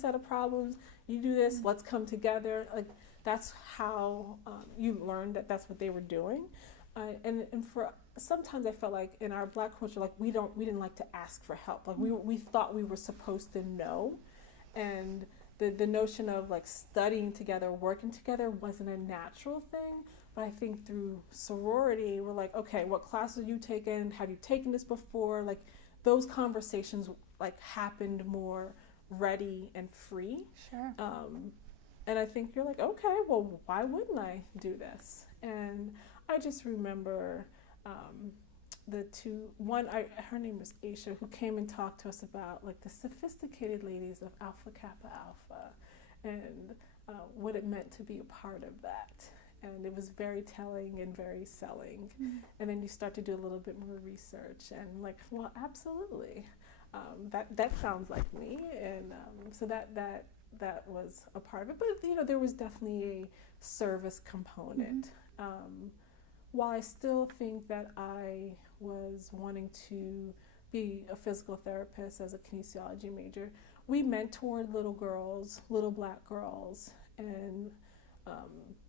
set of problems, you do this, let's come together. Like that's how you learned that's what they were doing. And for sometimes I felt like in our Black culture, like we didn't like to ask for help. Like we thought we were supposed to know, and the notion of like studying together, working together wasn't a natural thing. But I think through sorority, we're like, okay, what classes have you taken? Have you taken this before? Like those conversations like happened more ready and free. Sure. And I think you're like, okay, well, why wouldn't I do this? And I just remember her name was Aisha, who came and talked to us about like the sophisticated ladies of Alpha Kappa Alpha and what it meant to be a part of that. And it was very telling and very selling. And then you start to do a little bit more research and like, well, absolutely, that sounds like me. And so that was a part of it. But there was definitely a service component. While I still think that I was wanting to be a physical therapist as a kinesiology major, we mentored little Black girls, and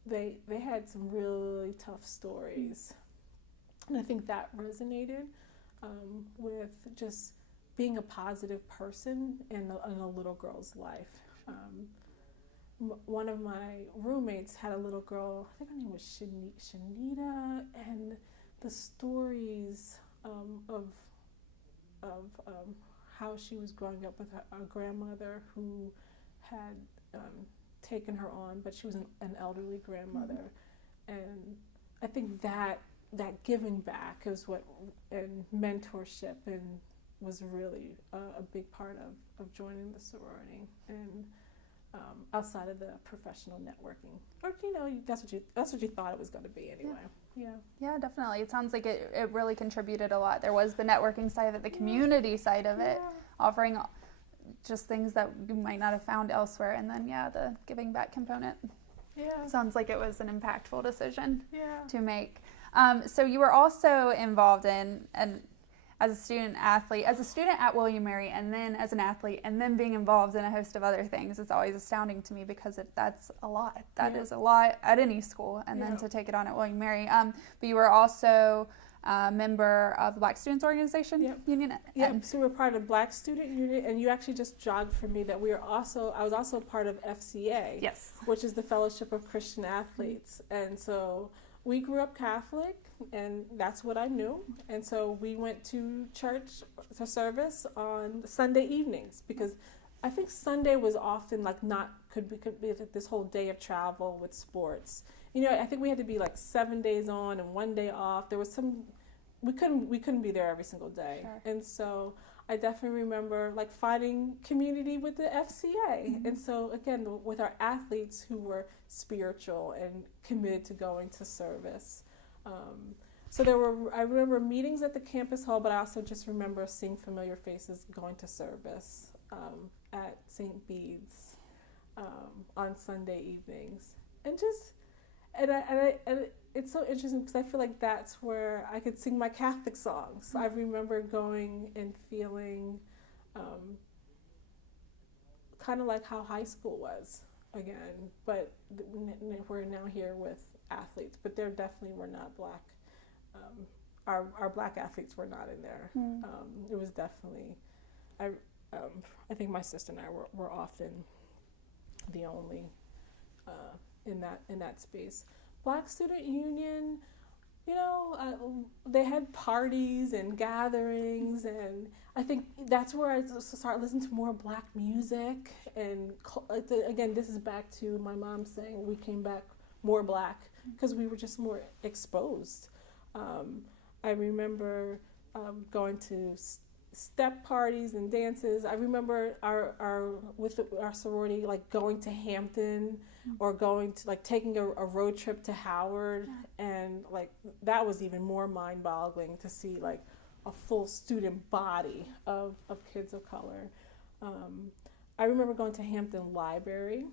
they had some really tough stories. And I think that resonated with just being a positive person in a little girl's life. One of my roommates had a little girl, I think her name was Shanita, and the stories of how she was growing up with a grandmother who had taken her on, but she was an elderly grandmother. And I think that giving back is what, and mentorship, and was really a big part of joining the sorority. And outside of the professional networking, or that's what you thought it was going to be anyway. Yeah, definitely. It sounds like it really contributed a lot. There was the networking side of it, the community side of it, offering just things that you might not have found elsewhere, and then the giving back component. Sounds like it was an impactful decision to make. So you were also involved in, and as a student athlete, as a student at William & Mary, and then as an athlete, and then being involved in a host of other things, it's always astounding to me because that's a lot. That is a lot at any school, and then to take it on at William & Mary. But you were also a member of the Black Students Organization Union. So we're part of the Black Student Union, and you actually just jogged for me that I was also part of FCA, which is the Fellowship of Christian Athletes. And so we grew up Catholic, and that's what I knew. And so we went to church for service on Sunday evenings, because I think Sunday was often like could be like this whole day of travel with sports. I think we had to be like 7 days on and 1 day off. There was we couldn't be there every single day. And so I definitely remember like finding community with the FCA. And so again, with our athletes who were spiritual and committed to going to service. So I remember meetings at the campus hall, but I also just remember seeing familiar faces going to service. at St. Bede's on Sunday evenings, and it's so interesting because I feel like that's where I could sing my Catholic songs. I remember going and feeling kind of like how high school was again, but we're now here with athletes, but there definitely were not black. Our black athletes were not in there. It was definitely, I think my sister and I were often the only in that space. Black Student Union, you know, they had parties and gatherings, and I think that's where I started listening to more black music. And again, this is back to my mom saying we came back more black because we were just more exposed. I remember going to step parties and dances. I remember with our sorority, like going to Hampton or going to like taking a road trip to Howard, and like that was even more mind-boggling to see like a full student body of kids of color. I remember going to Hampton Library,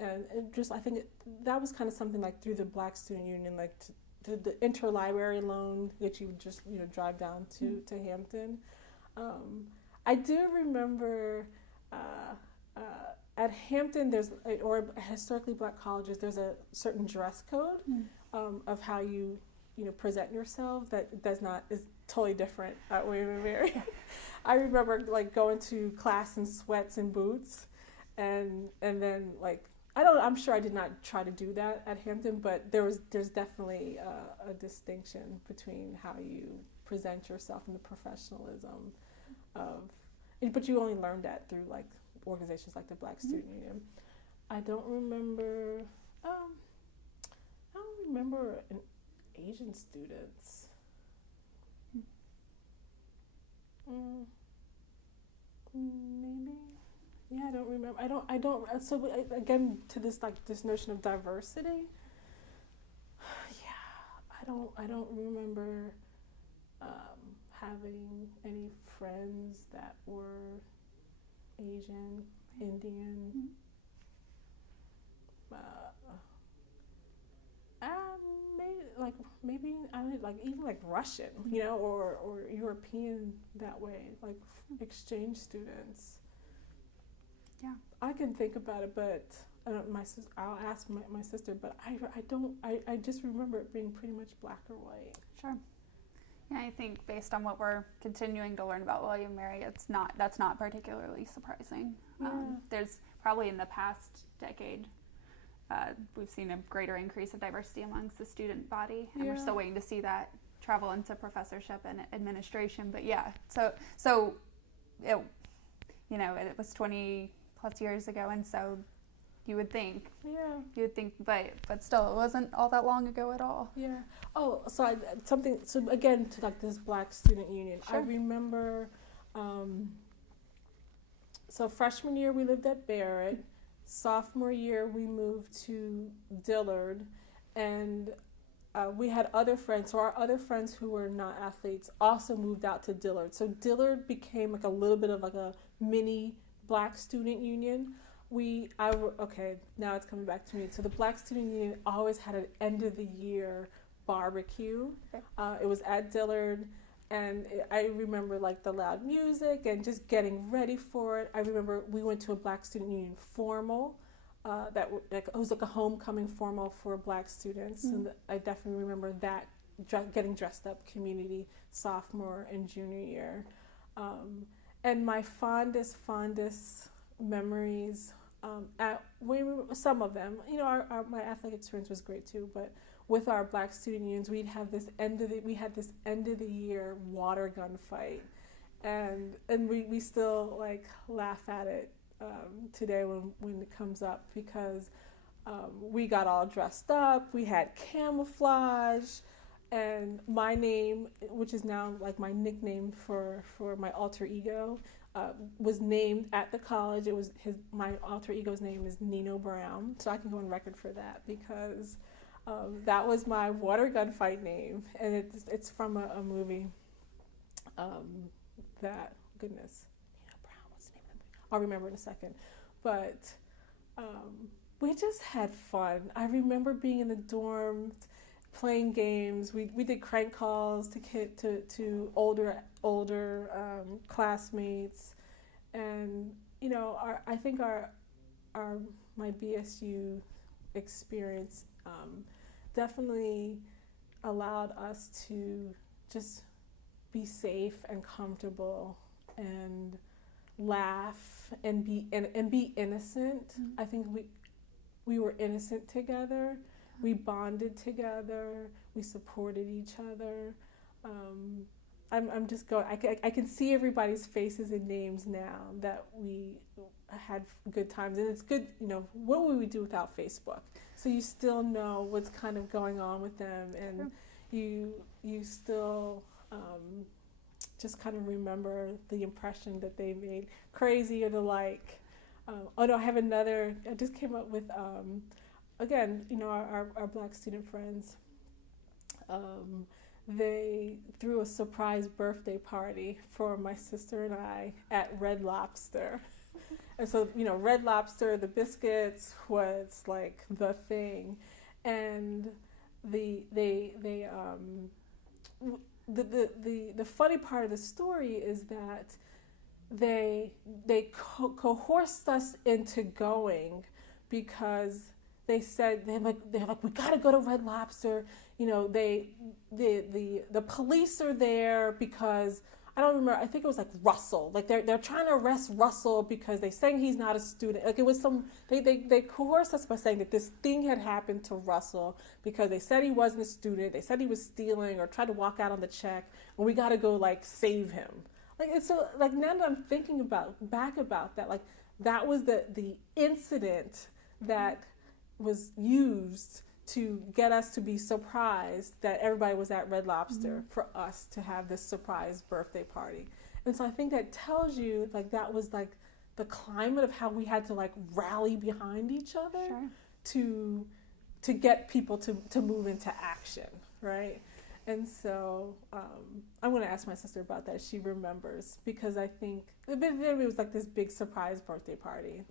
and I think that was kind of something like through the Black Student Union, like to the interlibrary loan that you would just drive down to Hampton. I do remember at Hampton, or historically black colleges, there's a certain dress code of how you present yourself that is totally different at William and Mary. I remember like going to class in sweats and boots, and then like I'm sure I did not try to do that at Hampton, but there's definitely a distinction between how you present yourself and the professionalism but you only learned that through like organizations like the Black Student Union. I don't remember an Asian students. Maybe. Yeah, I don't remember. I don't. So again, to this notion of diversity. Yeah, I don't remember having any friends that were Asian, Indian. Maybe I don't like even like Russian, or European that way, like exchange students. Yeah, I can think about it, but I'll ask my sister. But I just remember it being pretty much black or white. Sure. Yeah, I think based on what we're continuing to learn about William and Mary, that's not particularly surprising. Yeah. There's probably in the past decade, we've seen a greater increase of diversity amongst the student body, and we're still waiting to see that travel into professorship and administration. But yeah, so it was 20 plus years ago, and so you would think, but still, it wasn't all that long ago at all. Yeah. Oh, so again, to like this Black Student Union, Sure. I remember. So freshman year we lived at Barrett. Sophomore year we moved to Dillard, and we had other friends. So our other friends who were not athletes also moved out to Dillard. So Dillard became like a little bit of like a mini Black Student Union. Okay, now it's coming back to me. So the Black Student Union always had an end of the year barbecue. Okay. It was at Dillard, and I remember like the loud music and just getting ready for it. I remember we went to a Black Student Union formal it was like a homecoming formal for Black students, and I definitely remember that getting dressed up community sophomore and junior year. And my fondest memories some of them, my athletic experience was great too, but with our Black Student Unions, we had this end of the year water gun fight, and we still like laugh at it today when it comes up, because we got all dressed up, we had camouflage, and my name, which is now like my nickname for my alter ego, was named at the college. It was my alter ego's name is Nino Brown, so I can go on record for that, because that was my water gun fight name, and it's from a movie. Nino Brown, what's the name of the movie? I'll remember in a second. But we just had fun. I remember being in the dorms, playing games. We did crank calls to older classmates, and I think my BSU experience definitely allowed us to just be safe and comfortable and laugh and be innocent. Mm-hmm. I think we were innocent together. We bonded together. We supported each other. I'm just going. I can see everybody's faces and names now that we had good times, and it's good. What would we do without Facebook? So you still know what's kind of going on with them, and you still just kind of remember the impression that they made, crazy or the like. I have another. I just came up with again, our Black student friends. They threw a surprise birthday party for my sister and I at Red Lobster. And so, Red Lobster, the biscuits was like the thing. And the funny part of the story is that they coerced us into going because they said they're like we gotta go to Red Lobster. The police are there because I don't remember. I think it was like Russell. Like they're trying to arrest Russell because they're saying he's not a student. Like it was they coerced us by saying that this thing had happened to Russell because they said he wasn't a student. They said he was stealing or tried to walk out on the check, and we got to go like save him. Like it's so like now that I'm thinking back about that, like that was the incident that was used to get us to be surprised that everybody was at Red Lobster for us to have this surprise birthday party. And so I think that tells you like that was like the climate of how we had to like rally behind each other to get people to move into action, right? And so I'm going to ask my sister about that. She remembers because I think it was like this big surprise birthday party,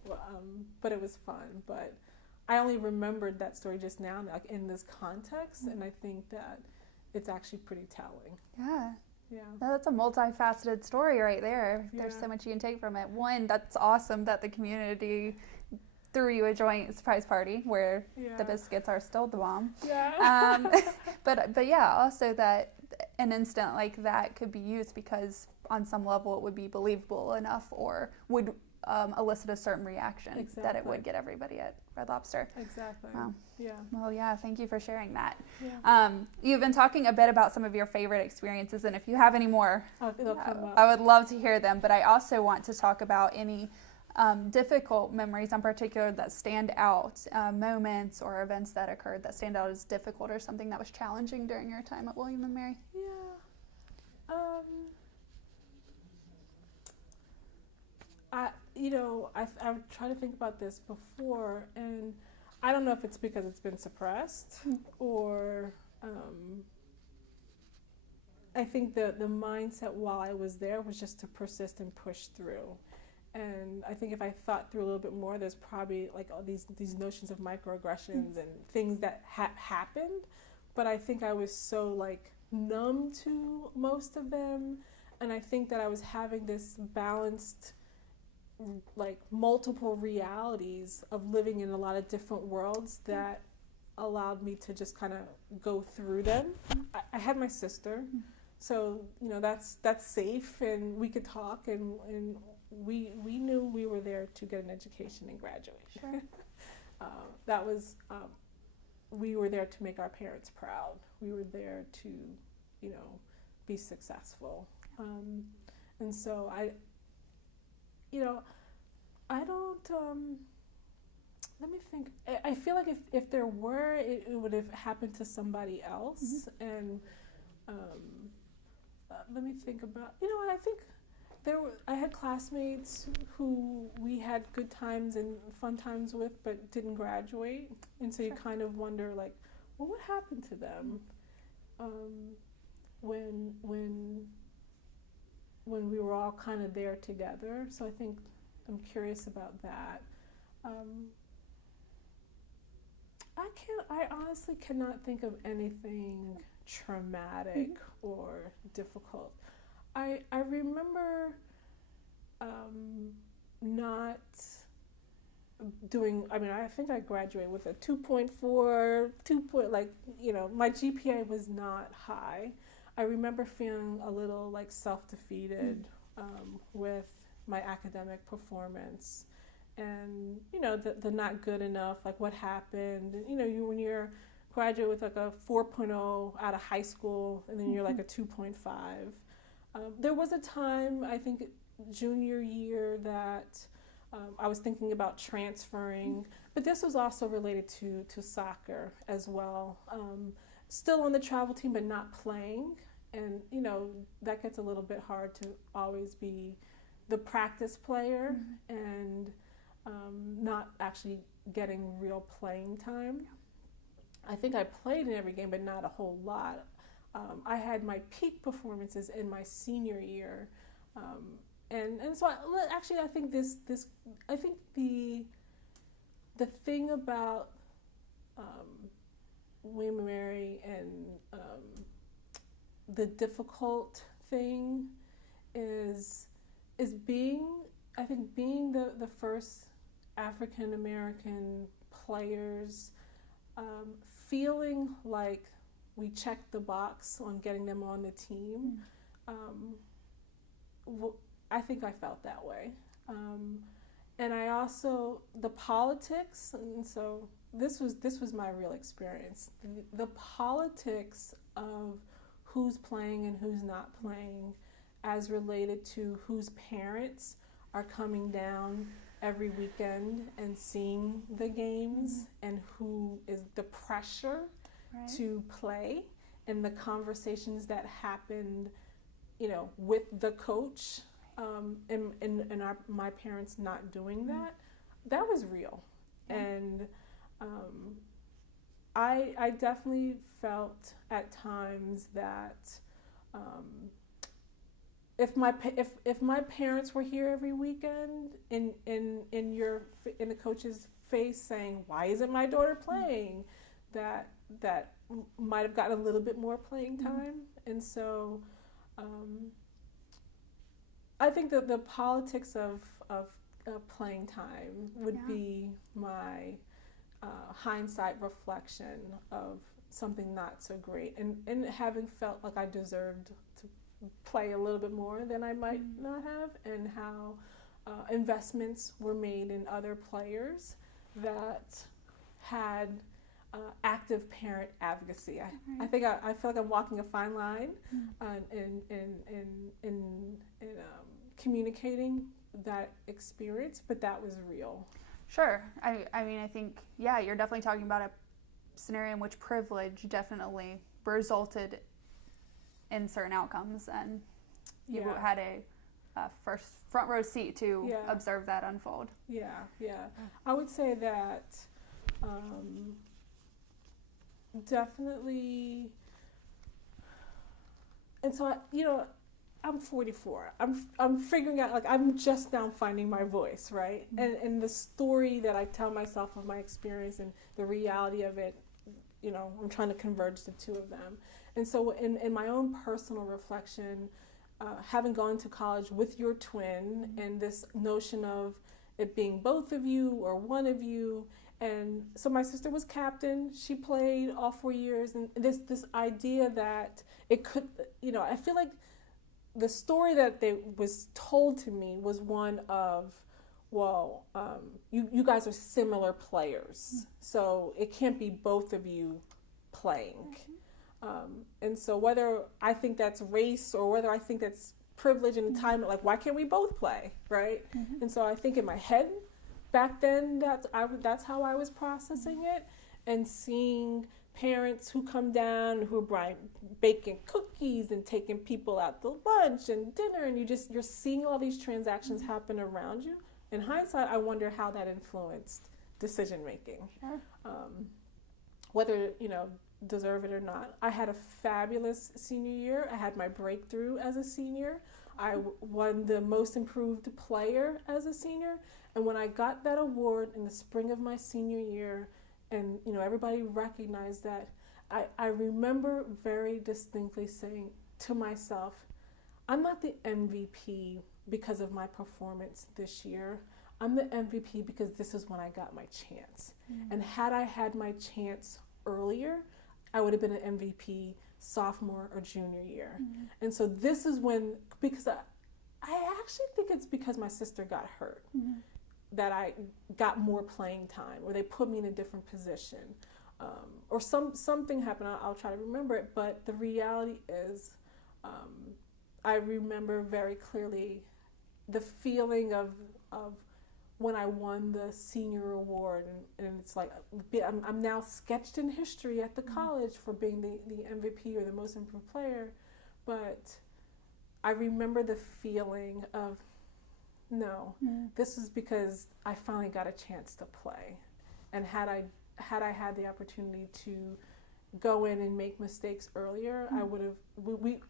but it was fun. But I only remembered that story just now, like in this context, and I think that it's actually pretty telling. Yeah. Yeah. That's a multifaceted story right there. Yeah. There's so much you can take from it. One, that's awesome that the community threw you a joint surprise party where the biscuits are still the bomb. Yeah. But yeah, also that an incident like that could be used because on some level it would be believable enough or would elicit a certain reaction that it would get everybody at Red Lobster. Exactly. Wow. Yeah. Well, yeah, thank you for sharing that. Yeah. You've been talking a bit about some of your favorite experiences, and if you have any more, it'll come up. I would love to hear them, but I also want to talk about any difficult memories in particular that stand out, moments or events that occurred that stand out as difficult or something that was challenging during your time at William & Mary. Yeah. I've tried to think about this before, and I don't know if it's because it's been suppressed or I think the mindset while I was there was just to persist and push through. And I think if I thought through a little bit more, there's probably like all these notions of microaggressions and things that happened, but I think I was so like numb to most of them, and I think that I was having this balanced like multiple realities of living in a lot of different worlds that allowed me to just kind of go through them. I had my sister, so that's safe, and we could talk, and we knew we were there to get an education and graduate. Sure. That was we were there to make our parents proud. We were there to be successful, and so I don't, let me think. I feel like if there were, it would have happened to somebody else. And let me think about, I think I had classmates who we had good times and fun times with, but didn't graduate. And so you kind of wonder, like, well, what happened to them when we were all kind of there together? So I think I'm curious about that. I honestly cannot think of anything traumatic or difficult. I remember not doing, I think I graduated with a 2.4, my GPA was not high. I remember feeling a little like self-defeated with my academic performance. And, the not good enough, like what happened. And, when you're graduate with like a 4.0 out of high school and then you're like a 2.5. There was a time, I think junior year, that I was thinking about transferring, but this was also related to soccer as well. Still on the travel team, but not playing. And, that gets a little bit hard to always be the practice player and not actually getting real playing time. I think I played in every game, but not a whole lot. I had my peak performances in my senior year. And so I think I think the thing about William & Mary and the difficult thing is being the first African-American players, feeling like we checked the box on getting them on the team. I think I felt that way. And I also, the politics, and so this was my real experience. The politics of who's playing and who's not playing as related to whose parents are coming down every weekend and seeing the games and who is the pressure to play and the conversations that happened, with the coach, and my parents not doing that was real. And I definitely felt at times that if my parents were here every weekend in the coach's face saying, "Why isn't my daughter playing?" that might have gotten a little bit more playing time. And so I think that the politics of playing time would be my hindsight reflection of something not so great, and having felt like I deserved to play a little bit more than I might not have, and how investments were made in other players that had active parent advocacy. I think I feel like I'm walking a fine line in communicating that experience, but that was real. Sure. I think, you're definitely talking about a scenario in which privilege definitely resulted in certain outcomes, and you had a first front row seat to observe that unfold. I would say that definitely. And so I'm 44. I'm figuring out, like, I'm just now finding my voice, right? And the story that I tell myself of my experience and the reality of it, I'm trying to converge the two of them. And so in my own personal reflection, having gone to college with your twin and this notion of it being both of you or one of you, and so my sister was captain, she played all 4 years, and this idea that it could, I feel like the story that was told to me was one of, well, you guys are similar players, so it can't be both of you playing. And so whether I think that's race or whether I think that's privilege and entitlement, like, why can't we both play, right? And so I think in my head back then, that's how I was processing it, and seeing parents who come down who are baking cookies and taking people out to lunch and dinner, and you're seeing all these transactions happen around you. In hindsight, I wonder how that influenced decision making. Whether deserve it or not. I had a fabulous senior year. I had my breakthrough as a senior. I won the most improved player as a senior. And when I got that award in the spring of my senior year, and everybody recognized that, I remember very distinctly saying to myself, I'm not the MVP because of my performance this year. I'm the MVP because this is when I got my chance. Mm-hmm. And had I had my chance earlier, I would have been an MVP sophomore or junior year. Mm-hmm. And so this is when, because I actually think it's because my sister got hurt, mm-hmm. that I got more playing time, or they put me in a different position, or something happened. I'll try to remember it, but the reality is, I remember very clearly the feeling of when I won the senior award, and it's like I'm now sketched in history at the college for being the MVP or the most improved player, but I remember the feeling of, no, this is because I finally got a chance to play, and had I had the opportunity to go in and make mistakes earlier, I would have.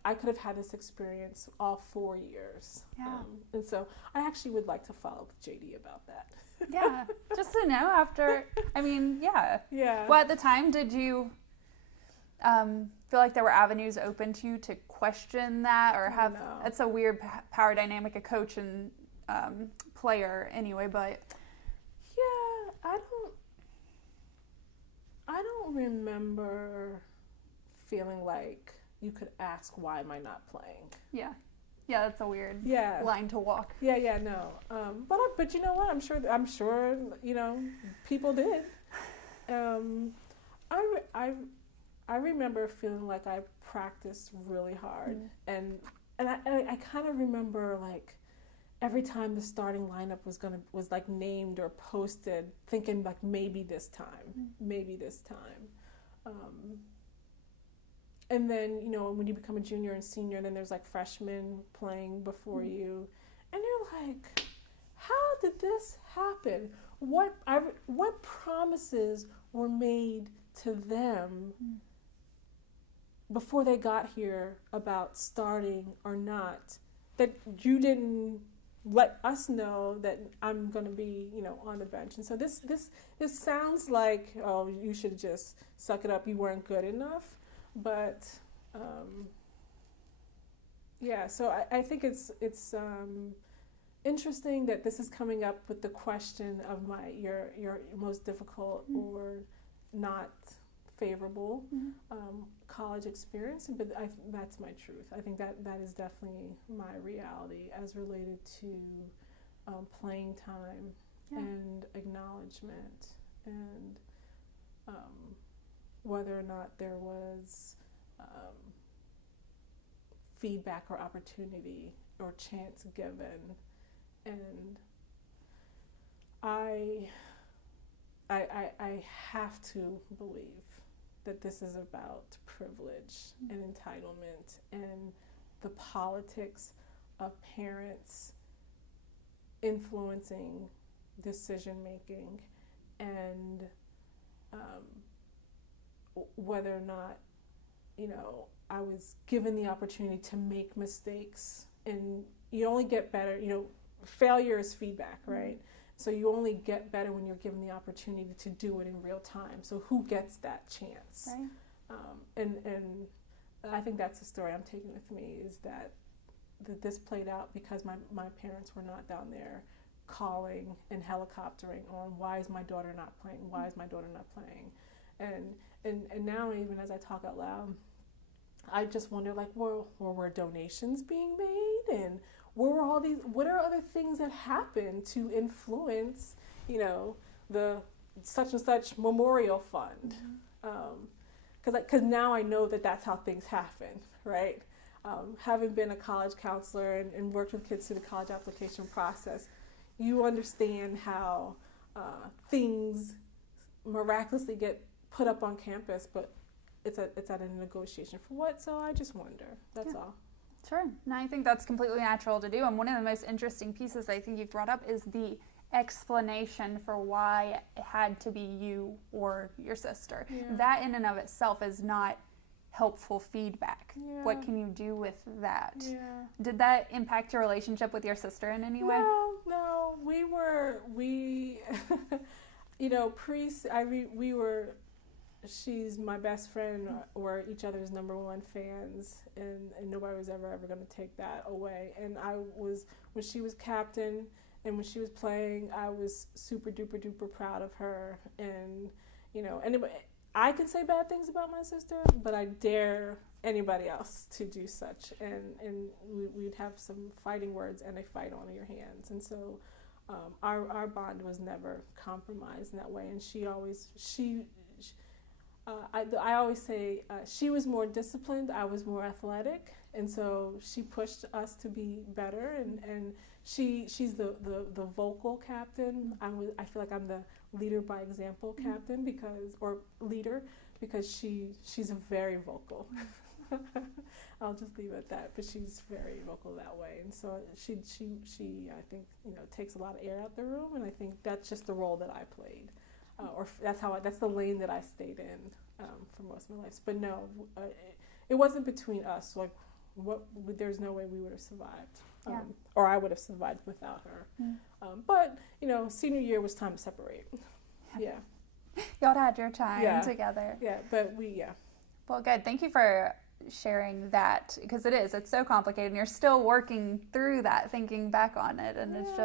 I could have had this experience all 4 years. Yeah. And so I actually would like to follow up with JD about that. Yeah, just to know after. I mean, yeah. Yeah. Well, at the time, did you feel like there were avenues open to you to question that, or have? No. It's a weird power dynamic, a coach and player, anyway. But yeah, I don't remember feeling like you could ask, why am I not playing? Yeah, that's a weird line to walk. Yeah, no. But you know what? I'm sure people did. I remember feeling like I practiced really hard, and I kind of remember like every time the starting lineup was like named or posted, thinking like maybe this time. And then when you become a junior and senior, then there's like freshmen playing before you, and you're like, how did this happen? What promises were made to them before they got here about starting or not, that you didn't let us know that I'm going to be, on the bench. And so this sounds like, oh, you should just suck it up, you weren't good enough. But so I think it's interesting that this is coming up with the question of your most difficult or not favorable college experience, but that's my truth. I think that is definitely my reality as related to playing time and acknowledgement, and whether or not there was feedback or opportunity or chance given. And I have to believe that this is about privilege and entitlement and the politics of parents influencing decision making, and whether or not I was given the opportunity to make mistakes. And you only get better, failure is feedback, right? So you only get better when you're given the opportunity to do it in real time. So who gets that chance? Right. And I think that's the story I'm taking with me, is that this played out because my parents were not down there calling and helicoptering on, why is my daughter not playing? Why is my daughter not playing? And now, even as I talk out loud, I just wonder, like, were donations being made? And what are other things that happen to influence, the such and such memorial fund? Because now I know that that's how things happen, right? Having been a college counselor and worked with kids through the college application process, you understand how things miraculously get put up on campus, but it's at a negotiation for what? So I just wonder. That's all. Sure. No, I think that's completely natural to do. And one of the most interesting pieces I think you've brought up is the explanation for why it had to be you or your sister. Yeah. That in and of itself is not helpful feedback. Yeah. What can you do with that? Yeah. Did that impact your relationship with your sister in any way? No, we you know, we were, she's my best friend. We're each other's #1 fans, and nobody was ever going to take that away. And when she was captain and when she was playing, I was super duper duper proud of her. And, you know, I can say bad things about my sister, but I dare anybody else to do such. And we'd have some fighting words and a fight on your hands. And so our bond was never compromised in that way. And I always say she was more disciplined, I was more athletic, and so she pushed us to be better. And she's the vocal captain. I feel like I'm the leader by example captain because she's very vocal. I'll just leave it at that. But she's very vocal that way, and so she I think, you know, takes a lot of air out the room, and I think that's just the role that I played. Or that's the lane that I stayed in for most of my life. But no, it wasn't between us. Like, there's no way we would have survived, or I would have survived without her. But, you know, senior year was time to separate. Yeah. Y'all had your time together. Yeah, but Well, good. Thank you for sharing that, because it's so complicated, and you're still working through that, thinking back on it, and it's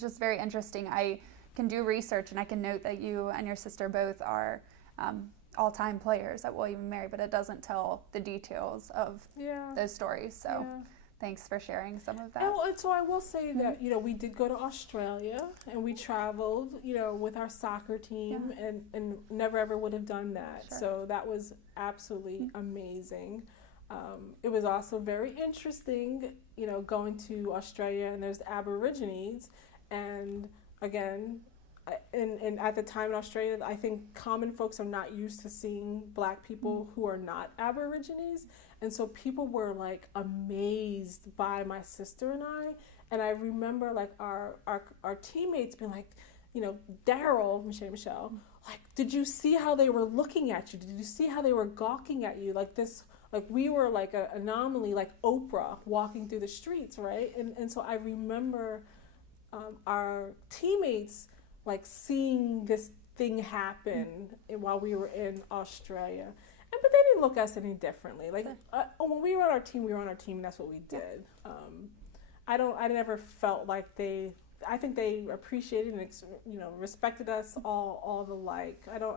just very interesting. I can do research and I can note that you and your sister both are all-time players at William & Mary, but it doesn't tell the details of those stories. So thanks for sharing some of that. And so I will say that, you know, we did go to Australia, and we traveled, you know, with our soccer team, and never ever would have done that. Sure. So that was absolutely amazing. It was also very interesting, you know, going to Australia, and there's Aborigines, and again, and at the time in Australia, I think common folks are not used to seeing Black people who are not Aborigines, and so people were like amazed by my sister and I. And I remember like our teammates being like, you know, Michele, like, did you see how they were looking at you? Did you see how they were gawking at you? Like this, like we were like an anomaly, like Oprah walking through the streets, right? And so I remember our teammates like seeing this thing happen while we were in Australia, but they didn't look at us any differently. Like when we were on our team, and that's what we did. I never felt like I think they appreciated and, you know, respected us all the like. I don't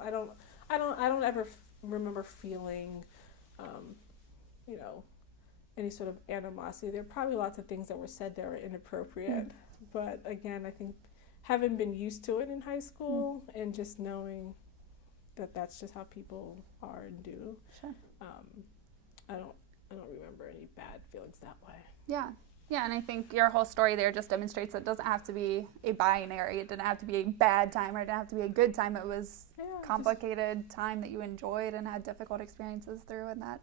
ever remember feeling, you know, any sort of animosity. There are probably lots of things that were said that were inappropriate. But again, I think having been used to it in high school and just knowing that that's just how people are and do, I don't remember any bad feelings that way. Yeah, and I think your whole story there just demonstrates that it doesn't have to be a binary. It didn't have to be a bad time, or it didn't have to be a good time. It was complicated time that you enjoyed and had difficult experiences through, and that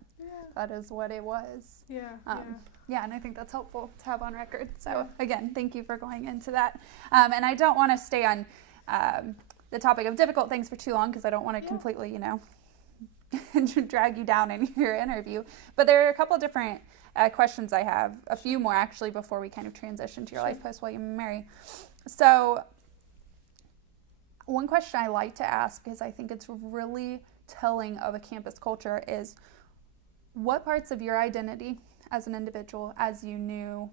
is what it was. And I think that's helpful to have on record. So again, thank you for going into that. And I don't want to stay on the topic of difficult things for too long, because I don't want to completely, you know, drag you down in your interview. But there are a couple different questions I have, a few more actually, before we kind of transition to your life post William & Mary. So one question I like to ask, because I think it's really telling of a campus culture, is what parts of your identity as an individual, as you knew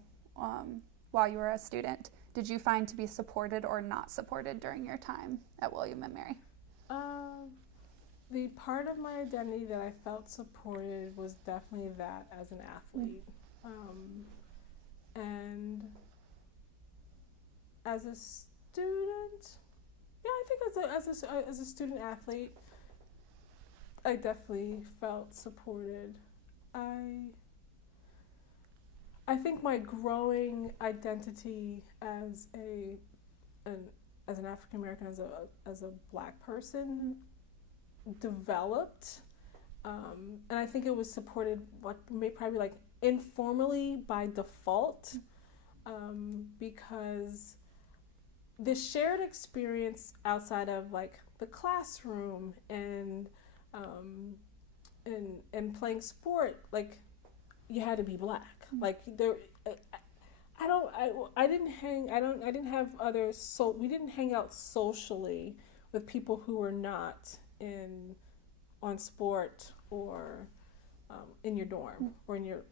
while you were a student, did you find to be supported or not supported during your time at William & Mary? The part of my identity that I felt supported was definitely that as an athlete. And as a student, I think as a student athlete, I definitely felt supported. I think my growing identity as an African American, as a Black person, developed, and I think it was supported probably like informally by default, because the shared experience outside of like the classroom and and playing sport, like you had to be black. Like there, I didn't have other, so we didn't hang out socially with people who were not on sport or in your dorm or in your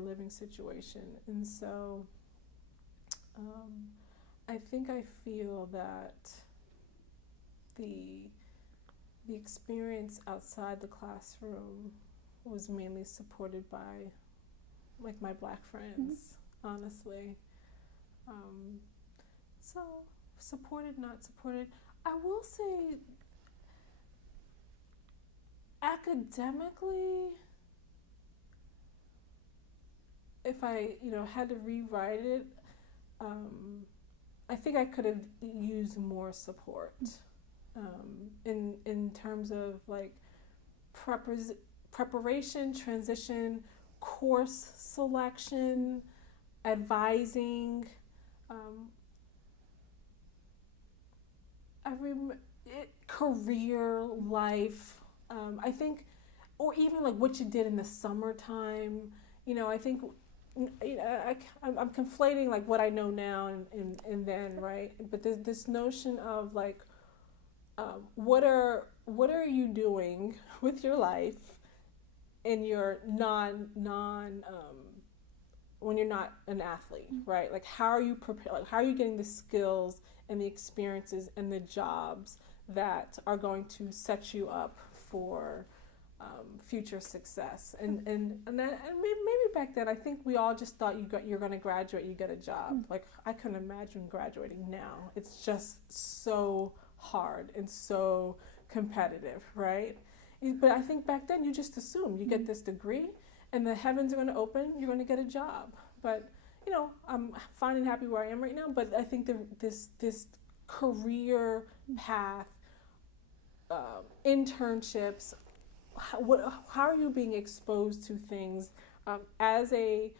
living situation. And so I think I feel that the experience outside the classroom was mainly supported by like my black friends, honestly. So supported, not supported. I will say academically, if I had to rewrite it, I think I could have used more support in terms of like preparation, transition, course selection, advising. Career life. I think, or even like what you did in the summertime. I think I'm conflating like what I know now and then, right? But there's this notion of like, what are you doing with your life in your when you're not an athlete, right? Like how are you prepared? Like how are you getting the skills and the experiences and the jobs that are going to set you up for future success? And maybe back then, I think we all just thought you're going to graduate, you get a job. Like I couldn't imagine graduating now. It's just so hard and so competitive, right? But I think back then you just assumed you get this degree and the heavens are going to open, you're going to get a job. But I'm fine and happy where I am right now. But I think this career path, internships, how are you being exposed to things as a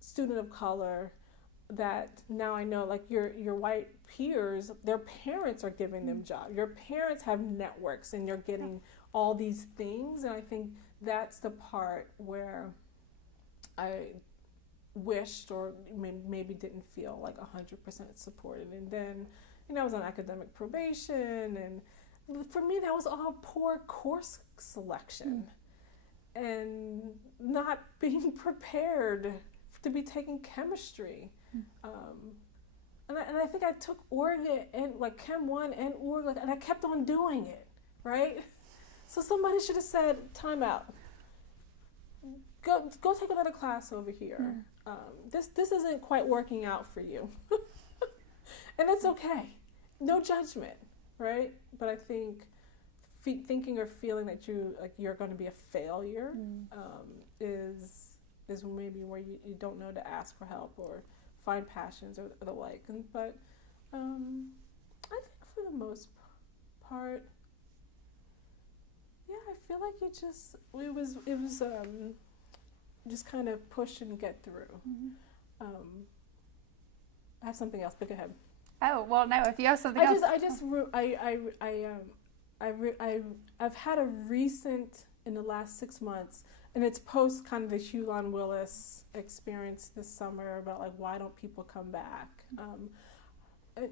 student of color? That now I know, like your white peers, their parents are giving them jobs. Your parents have networks, and you're getting all these things. And I think that's the part where I wished, or maybe didn't feel like 100% supported. And then, I was on academic probation, and for me that was all poor course selection and not being prepared to be taking chemistry. And I think I took org and like Chem 1 and org, and I kept on doing it, right? So somebody should have said, time out. Go take another class over here. This isn't quite working out for you. And that's okay. No judgment, right? But I think thinking or feeling that you're going to be a failure is maybe where you don't know to ask for help or find passions or the like. But I think for the most part, yeah, I feel like it was just kind of push and get through. I have something else, but go ahead. Oh, well, no, if you have something else. I've had a recent, in the last 6 months, and it's post kind of the Hulan Willis experience this summer about like, why don't people come back?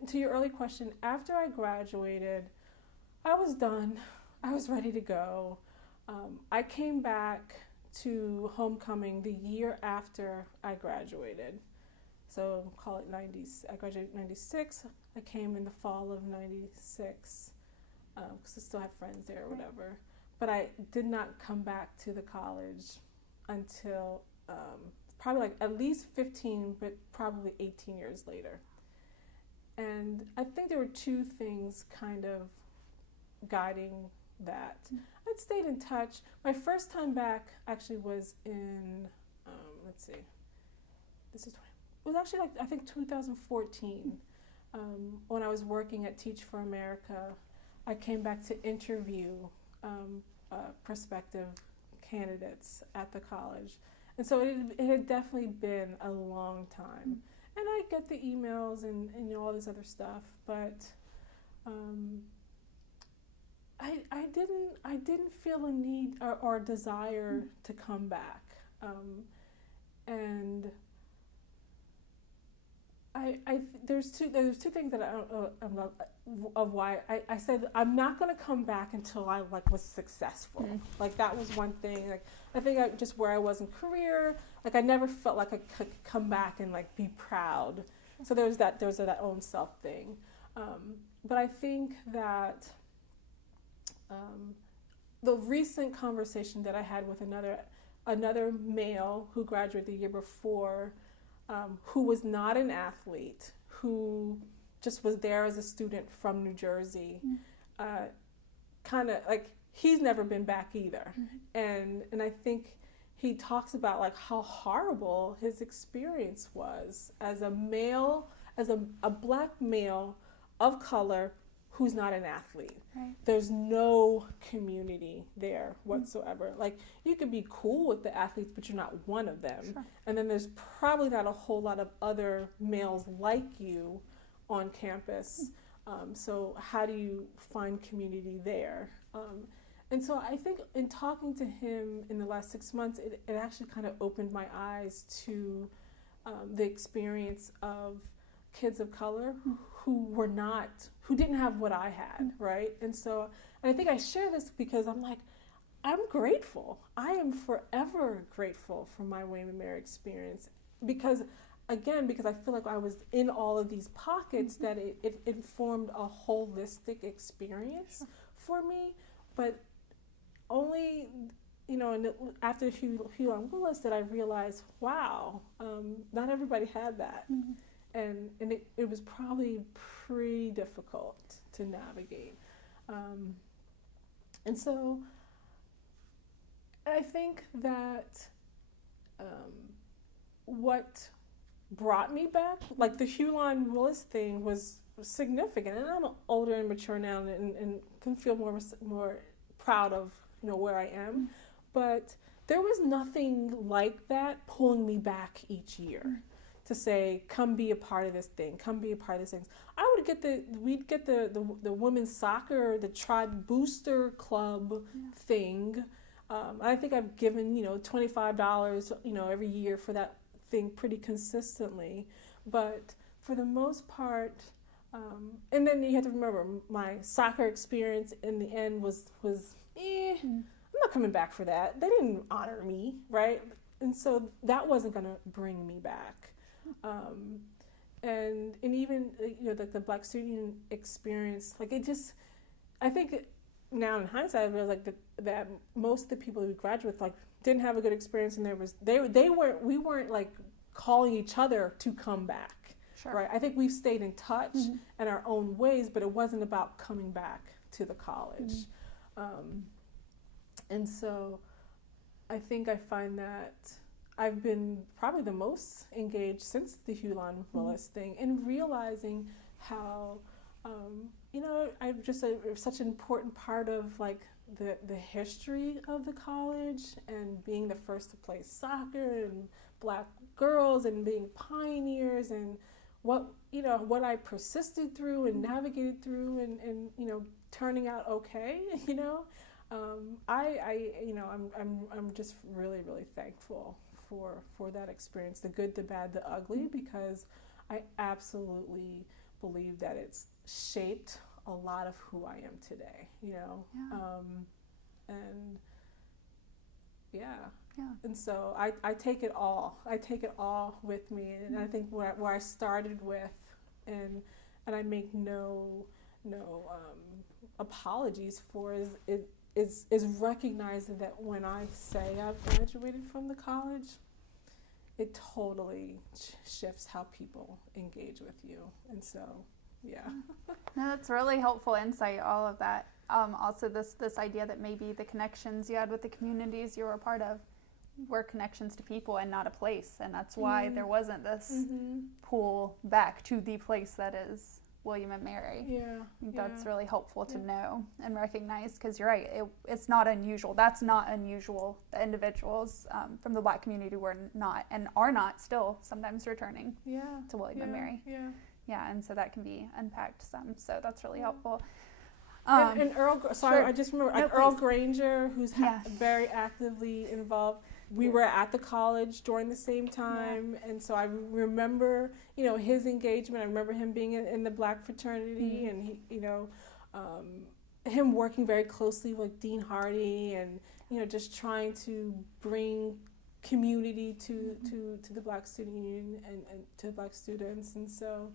To your early question, after I graduated, I was done. I was ready to go. I came back to homecoming the year after I graduated. So call it 90s. I graduated in 96. I came in the fall of 96 because I still had friends there or whatever. But I did not come back to the college until probably like at least 15, but probably 18 years later. And I think there were two things kind of guiding that. I'd stayed in touch. My first time back actually was in, let's see, it was actually like, I think 2014, when I was working at Teach for America. I came back to interview prospective candidates at the college. And so it had definitely been a long time. And I get the emails and all this other stuff, but I didn't feel a need or desire to come back, and there's two things that of why I said I'm not going to come back until I like was successful. Like that was one thing. Like I think just where I was in career, like I never felt like I could come back and like be proud. So there's that own self thing. But I think that the recent conversation that I had with another male who graduated the year before, who was not an athlete, who just was there as a student from New Jersey, kind of like he's never been back either. And I think he talks about like how horrible his experience was as a male, as a black male of color who's not an athlete. Right. There's no community there whatsoever. Like you could be cool with the athletes, but you're not one of them. Sure. And then there's probably not a whole lot of other males like you on campus. So how do you find community there? And so I think in talking to him in the last 6 months, it actually kind of opened my eyes to the experience of kids of color who didn't have what I had, right? And I think I share this because I'm like, I'm grateful. I am forever grateful for my William & Mary experience because I feel like I was in all of these pockets that it formed a holistic experience for me, but only, after Hugh Willis that I realized, wow, not everybody had that. And it was probably pretty difficult to navigate. And so I think that what brought me back, like the Hugh Willis thing was significant. And I'm older and mature now and can feel more proud of where I am. But there was nothing like that pulling me back each year. To say, come be a part of this thing, come be a part of this thing. We'd get the women's soccer, the tribe booster club thing. I think I've given, $25, every year for that thing pretty consistently. But for the most part, and then you have to remember, my soccer experience in the end was I'm not coming back for that. They didn't honor me, right? And so that wasn't going to bring me back. And even the Black student experience, like it just, I think now in hindsight I realize like that most of the people who graduated like didn't have a good experience, and we weren't like calling each other to come back. Sure. Right? I think we've stayed in touch in our own ways, but it wasn't about coming back to the college. And so I think I find that I've been probably the most engaged since the Hugh Willis thing, and realizing how, I'm just such an important part of like the history of the college, and being the first to play soccer and Black girls, and being pioneers, and what I persisted through and navigated through, and turning out okay. I'm just really, really thankful for that experience, the good, the bad, the ugly, because I absolutely believe that it's shaped a lot of who I am today, and so I take it all with me, and I think where I started with, and I make no apologies for is recognizing that when I say I've graduated from the college, it totally shifts how people engage with you. And so, yeah. No, that's really helpful insight, all of that. Also this idea that maybe the connections you had with the communities you were a part of were connections to people and not a place. And that's why there wasn't this pull back to the place that is William & Mary. Yeah, I think that's really helpful to know and recognize, because you're right, it's not unusual. That's not unusual. The individuals from the Black community were not and are not still sometimes returning to William & Mary. Yeah. Yeah, and so that can be unpacked some. So that's really helpful. And Earl, sorry, sure. I just remember No, Earl please. Granger, who's Yeah. very actively involved. We Yes. were at the college during the same time, and so I remember, his engagement. I remember him being in the Black fraternity, and him working very closely with Dean Hardy, and just trying to bring community to the Black Student Union and to Black students. And so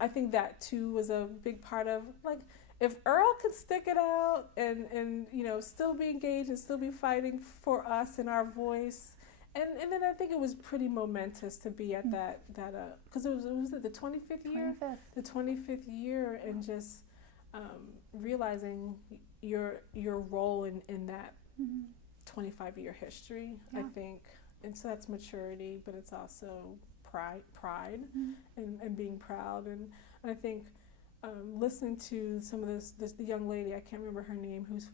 I think that too was a big part of, like, if Earl could stick it out and still be engaged and still be fighting for us and our voice, and then I think it was pretty momentous to be at that because it was the 25th year, 25th. the 25th year, and just realizing your role in that 25-year history. Yeah. I think, and so that's maturity, but it's also pride and being proud. And I think listening to some of the young lady, I can't remember her name, whose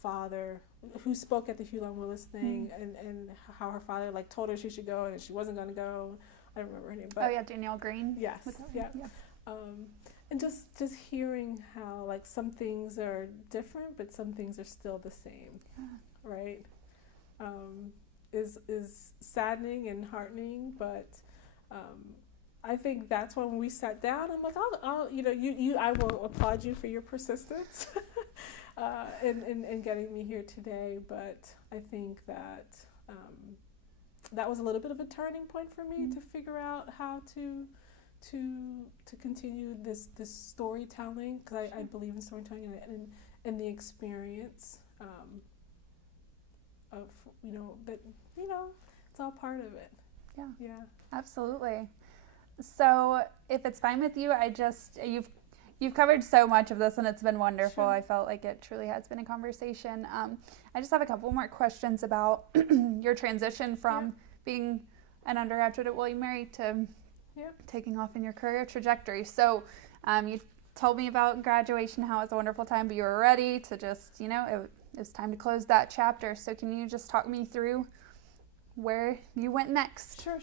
father, who spoke at the Hulan Willis thing, and how her father told her she should go and she wasn't going to go. I don't remember her name. But Danielle Green. yes, yeah. And just hearing how some things are different, but some things are still the same, right? Is saddening and heartening, but I think that's when we sat down. I'm like, I will applaud you for your persistence in getting me here today. But I think that that was a little bit of a turning point for me to figure out how to continue this storytelling, because I believe in storytelling and the experience of that it's all part of it. Yeah. Absolutely. So if it's fine with you, you've covered so much of this and it's been wonderful. Sure. I felt like it truly has been a conversation. I just have a couple more questions about your transition from being an undergraduate at William & Mary to taking off in your career trajectory. So you told me about graduation, how it was a wonderful time, but you were ready to just, it was time to close that chapter. So can you just talk me through where you went next? Sure.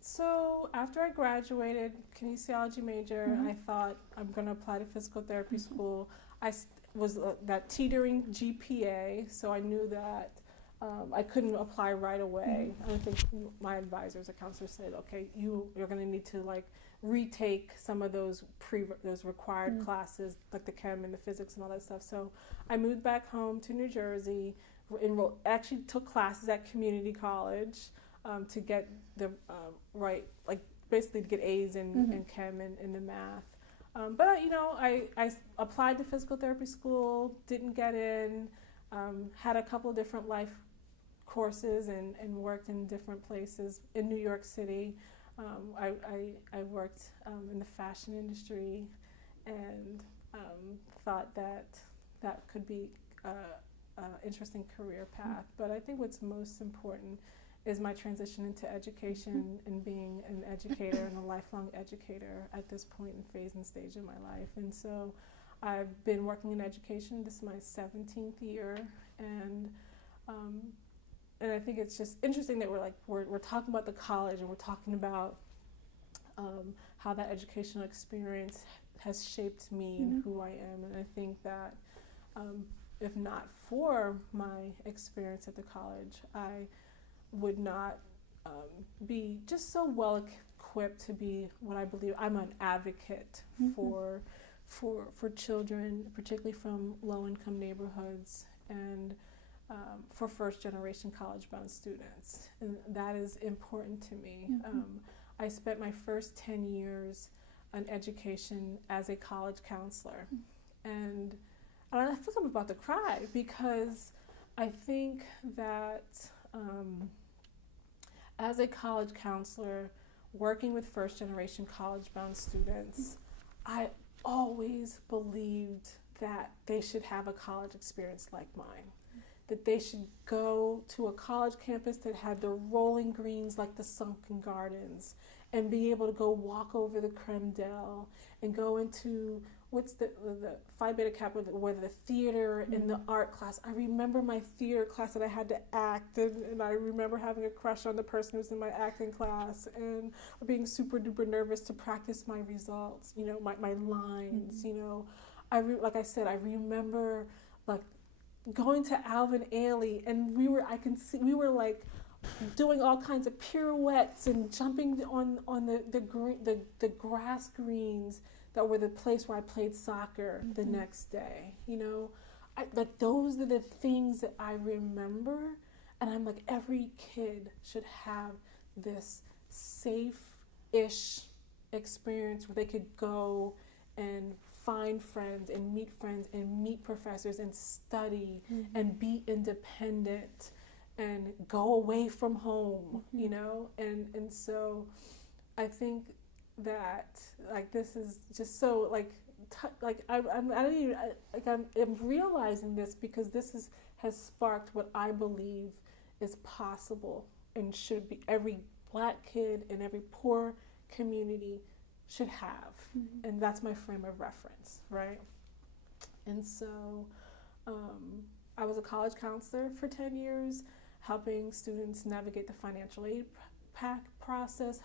So after I graduated, kinesiology major, I thought I'm going to apply to physical therapy school. I was that teetering GPA, so I knew that I couldn't apply right away. I think my advisors, the counselor, said, okay, you're going to need to retake some of those required classes, like the chem and the physics and all that stuff. So I moved back home to New Jersey, actually took classes at community college to get the basically to get A's in chem and in the math. But I applied to physical therapy school, didn't get in, had a couple of different life courses and worked in different places in New York City. I worked in the fashion industry and thought that could be an interesting career path. But I think what's most important is my transition into education and being an educator and a lifelong educator at this point and phase and stage in my life. And so I've been working in education. This is my 17th year, and I think it's just interesting that we're talking about the college, and we're talking about how that educational experience has shaped me and who I am. And I think that if not for my experience at the college, I would not be just so well equipped to be what I believe. I'm an advocate for children, particularly from low-income neighborhoods, and for first-generation college-bound students, and that is important to me. I spent my first 10 years in education as a college counselor, and I feel like I'm about to cry, because I think that as a college counselor working with first-generation college-bound students, I always believed that they should have a college experience like mine, that they should go to a college campus that had the rolling greens like the sunken gardens, and be able to go walk over the creme delle and go into what's the Phi Beta Kappa, where the theater and the art class. I remember my theater class that I had to act, and I remember having a crush on the person who was in my acting class, and being super duper nervous to practice my results, my lines, like I said, I remember like going to Alvin Ailey, and we were like doing all kinds of pirouettes and jumping on the grass greens that were the place where I played soccer the next day. You know, like those are the things that I remember, and I'm like, every kid should have this safe-ish experience where they could go and find friends and meet professors and study and be independent and go away from home, you know? And so I think that like this is just so I'm realizing this because this has sparked what I believe is possible and should be every Black kid in every poor community should have. And that's my frame of reference, right? And so I was a college counselor for 10 years, helping students navigate the financial aid process,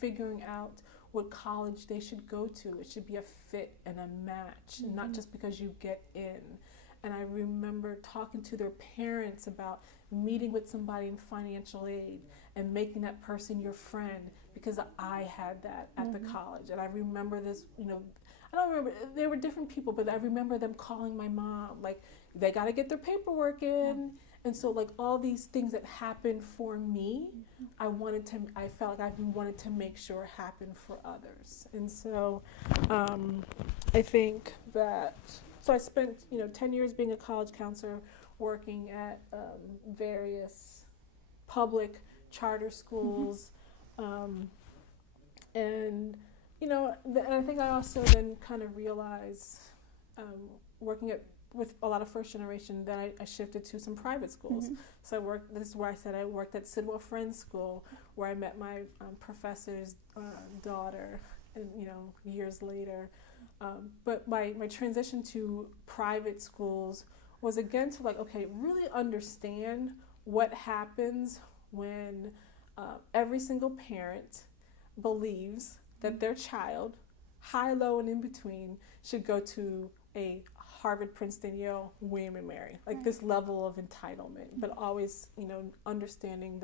figuring out what college they should go to. It should be a fit and a match, not just because you get in. And I remember talking to their parents about meeting with somebody in financial aid and making that person your friend because I had that at the college. And I remember this, you know, I don't remember, there were different people, but I remember them calling my mom, like, they got to get their paperwork in. And so, like, all these things that happened for me, I felt like I wanted to make sure happened for others. And so, I think that, so I spent, 10 years being a college counselor, working at various public charter schools, and I think I also then kind of realized, working with a lot of first generation, that I shifted to some private schools. So this is where I worked at Sidwell Friends School, where I met my professor's daughter, and years later. But my transition to private schools was again to really understand what happens when every single parent believes that their child, high, low, and in between, should go to a Harvard, Princeton, Yale, William and Mary, this level of entitlement, but always, understanding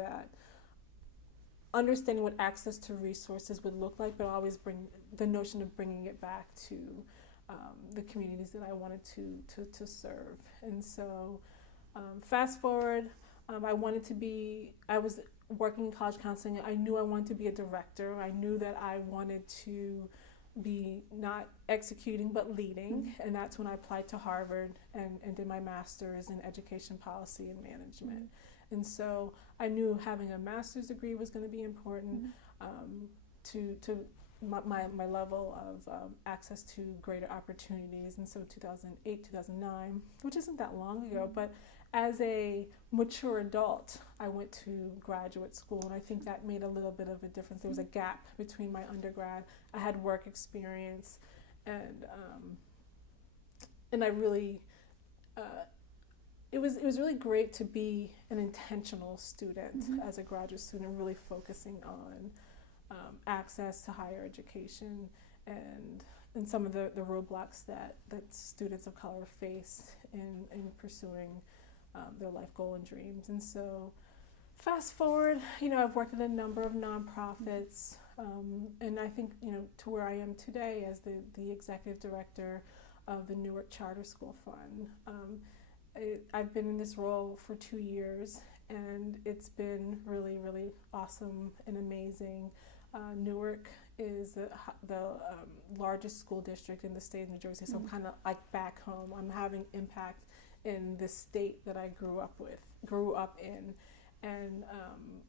what access to resources would look like, but always bring the notion of bringing it back to the communities that I wanted to serve. And so, fast forward, I was working in college counseling. I knew I wanted to be a director. I knew that I wanted to be not executing but leading, and that's when I applied to Harvard and did my master's in education policy and management. And so I knew having a master's degree was going to be important to my level of access to greater opportunities. And so 2008, 2009, which isn't that long ago, but as a mature adult, I went to graduate school, and I think that made a little bit of a difference. There was a gap between my undergrad. I had work experience, and I really, it was really great to be an intentional student as a graduate student, really focusing on access to higher education and some of the roadblocks that students of color face in pursuing their life goal and dreams. And so fast forward, I've worked at a number of nonprofits, and I think, to where I am today as the executive director of the Newark Charter School Fund. I've been in this role for 2 years, and it's been really, really awesome and amazing. Newark is the largest school district in the state of New Jersey, so I'm kind of like back home. I'm having impact in the state that I grew up in, and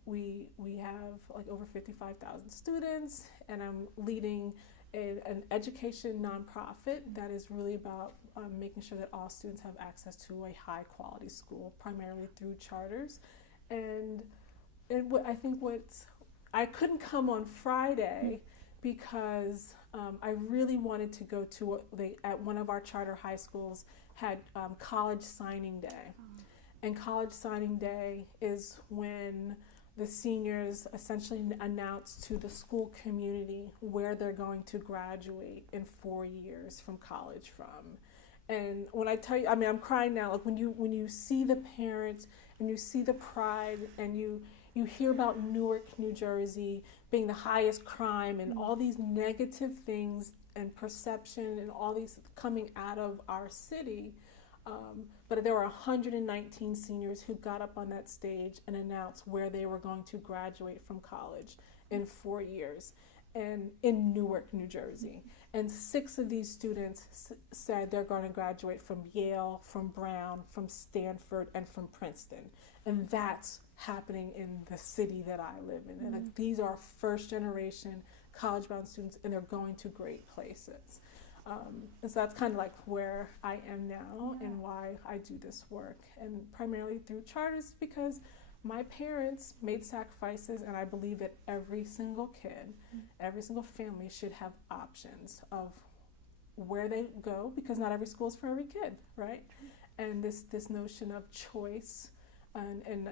we have over 55,000 students, and I'm leading an education nonprofit that is really about making sure that all students have access to a high quality school, primarily through charters. And I think I couldn't come on Friday because I really wanted to go to at one of our charter high schools had college signing day. And college signing day is when the seniors essentially announce to the school community where they're going to graduate in 4 years from college from. And when I tell you, I mean, I'm crying now. Like when you see the parents and you see the pride, and you hear about Newark, New Jersey being the highest crime, and all these negative things and perception and all these coming out of our city. But there were 119 seniors who got up on that stage and announced where they were going to graduate from college in 4 years, and in Newark, New Jersey. And 6 of these students said they're going to graduate from Yale, from Brown, from Stanford, and from Princeton. And that's happening in the city that I live in. And like, these are first generation college-bound students, and they're going to great places. And so that's kind of like where I am now and why I do this work. And primarily through charters, because my parents made sacrifices, and I believe that every single kid, every single family should have options of where they go, because not every school is for every kid, right? And this notion of choice, and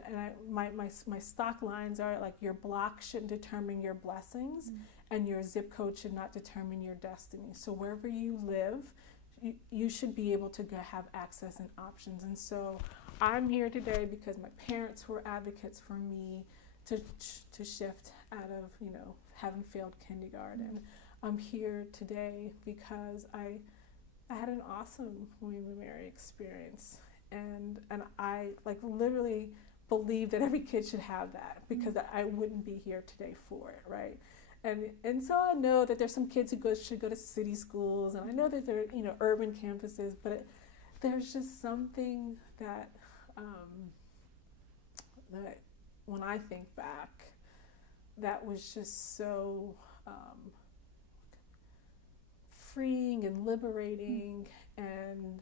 my stock lines are like, your block shouldn't determine your blessings, and your zip code should not determine your destiny. So wherever you live, you should be able to have access and options. And so I'm here today because my parents were advocates for me to shift out of, having failed kindergarten. I'm here today because I had an awesome William & Mary experience, and I like literally believe that every kid should have that, because I wouldn't be here today for it, right? And so I know that there's some kids who should go to city schools, and I know that there are urban campuses, but there's just something that that when I think back, that was just so freeing and liberating and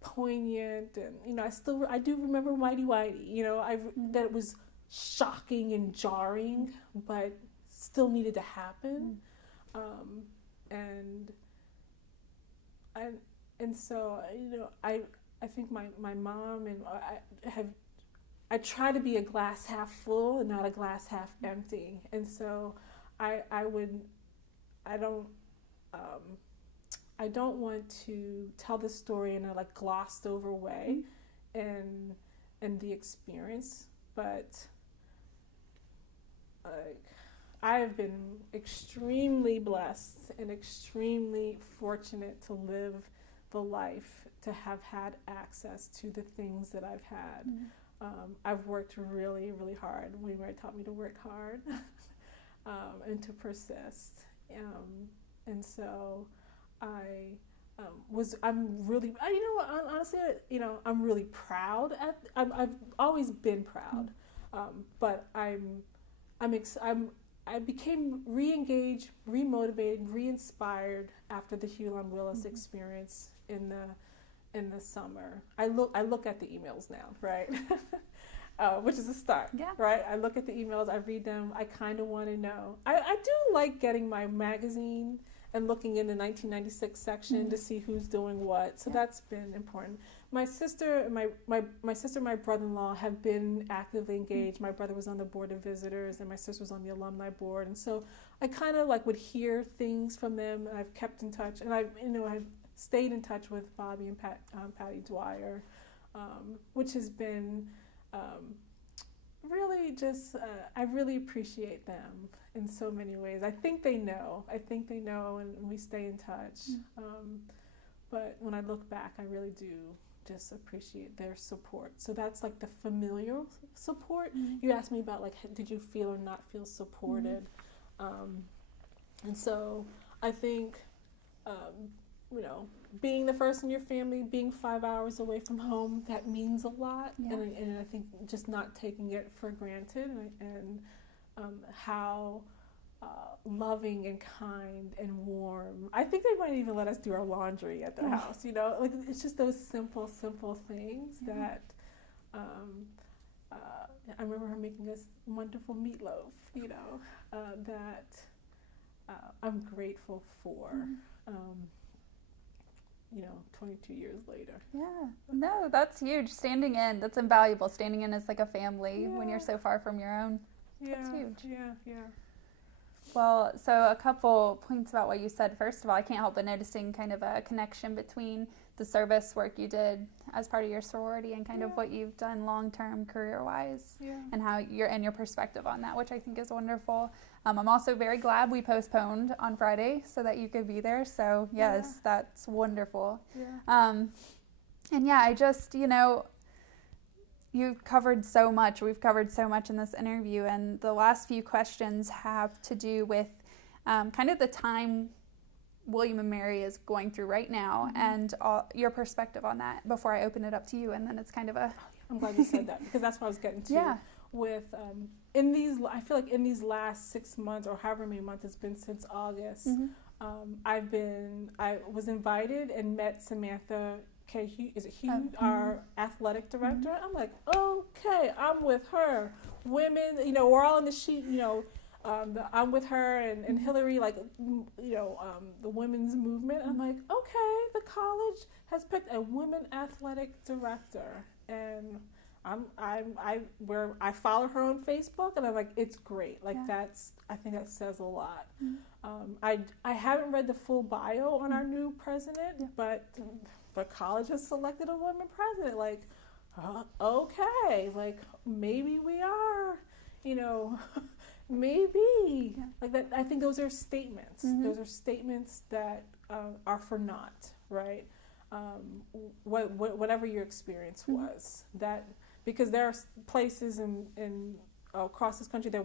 poignant. And I do remember Mighty Whitey. That it was shocking and jarring, but still needed to happen. And so I think my mom and I try to be a glass half full and not a glass half empty. And so I don't want to tell the story in a like glossed over way and the experience, but I have been extremely blessed and extremely fortunate to live the life, to have had access to the things that I've had. I've worked really, really hard. William taught me to work hard and to persist. And so I'm really proud. I've always been proud, but I became re-engaged, re-motivated, re-inspired after the Hulan Willis experience in the summer. I look at the emails now, right? Which is a start, right? I look at the emails, I read them, I kind of want to know. I do like getting my magazine and looking in the 1996 section to see who's doing what. So that's been important. My sister and my brother-in-law have been actively engaged. My brother was on the board of visitors, and my sister was on the alumni board. And so I kind of like would hear things from them, and I've kept in touch. And I've stayed in touch with Bobby and Patty Dwyer, which has been really just, I really appreciate them in so many ways. I think they know, and we stay in touch. But when I look back, I really do just appreciate their support. So that's like the familial support. You asked me about like, did you feel or not feel supported? And so I think, being the first in your family, being 5 hours away from home, that means a lot. And I think just not taking it for granted, and how loving and kind and warm. I think they might even let us do our laundry at their house, like it's just those simple things that I remember her making us wonderful meatloaf, that I'm grateful for. 22 years later. No, that's huge. Standing in, that's invaluable. Standing in as like a family when you're so far from your own. That's huge. Well, so a couple points about what you said. First of all, I can't help but noticing kind of a connection between the service work you did as part of your sorority and kind of what you've done long-term career-wise and how your perspective on that, which I think is wonderful. I'm also very glad we postponed on Friday so that you could be there. So yes, that's wonderful. And I just, you've covered so much. We've covered so much in this interview, and the last few questions have to do with kind of the time William & Mary is going through right now, and your perspective on that before I open it up to you, and then it's kind of a... I'm glad you said that, because that's what I was getting to. With, I feel like in these last 6 months, or however many months it's been since August, I was invited and met Samantha Hugh, our athletic director. I'm like, okay, I'm with her. Women, we're all in the sheet, I'm with her and Hillary, the women's movement. I'm like, okay, the college has picked a women athletic director, and I follow her on Facebook, and I'm like, it's great. I think that says a lot. I haven't read the full bio on our new president, but the college has selected a woman president. Okay, maybe we are, maybe that. I think those are statements. Those are statements that are for naught, right? Whatever your experience was, that because there are places in across this country that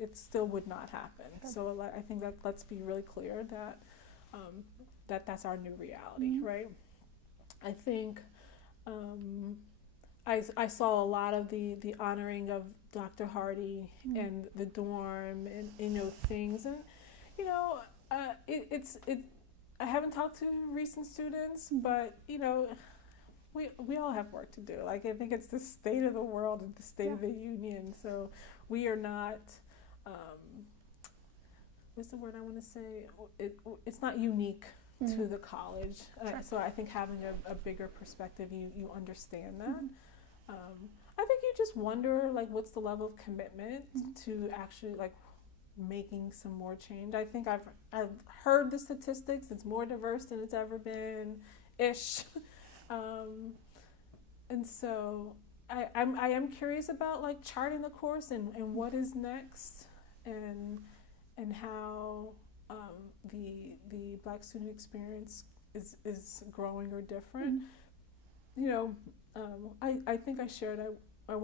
it still would not happen. So I think that let's be really clear that that's our new reality, right? I think I saw a lot of the honoring of Dr. Hardy and the dorm and things, and I haven't talked to recent students, but we all have work to do. I think it's the state of the world and the state of the union. So we are not. What's the word I want to say? It's not unique to the college. So I think having a bigger perspective, you understand that. I think you just wonder, what's the level of commitment to actually, making some more change. I think I've heard the statistics. It's more diverse than it's ever been, ish. And so I am curious about, charting the course and what is next, and how the Black student experience is growing or different. I think I shared I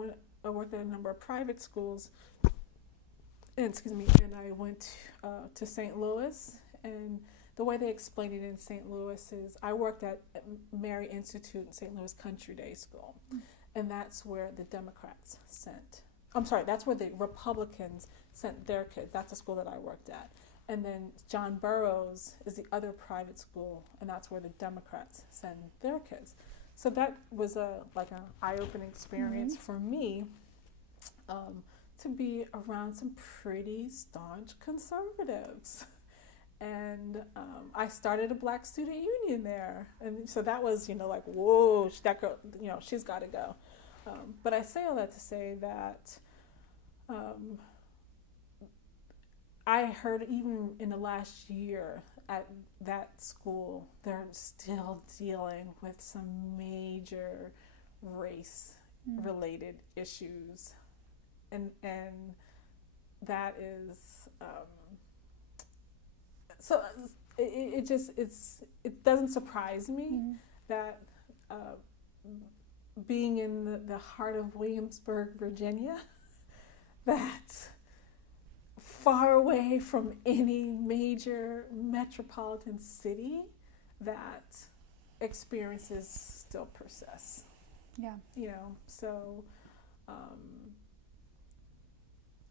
worked at a number of private schools, and I went to St. Louis, and the way they explained it in St. Louis is I worked at Mary Institute in St. Louis Country Day School, and that's where the Democrats that's where the Republicans sent their kids. That's the school that I worked at. And then John Burroughs is the other private school, and that's where the Democrats send their kids. So that was an eye-opening experience for me, to be around some pretty staunch conservatives. And I started a Black student union there. And so that was, whoa, that girl, she's got to go. But I say all that to say that I heard even in the last year at that school, they're still dealing with some major race-related issues. And that is... So it doesn't surprise me that being in the heart of Williamsburg, Virginia, that far away from any major metropolitan city, that experiences still persist. Yeah. So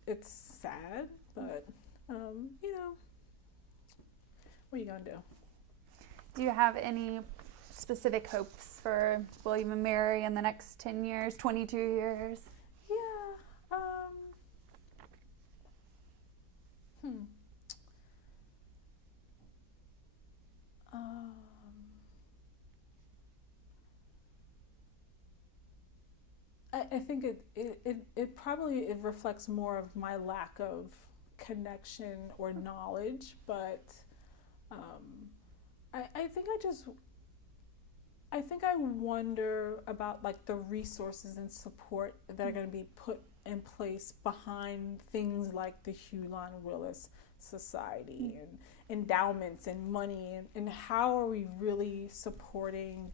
it's sad, but what are you going to do? Do you have any specific hopes for William & Mary in the next 10 years, 22 years? Yeah. I think it probably reflects more of my lack of connection or knowledge, but I think I think I wonder about like the resources and support that are going to be put in place behind things like the Hugh Lon Willis Society and endowments and money, and how are we really supporting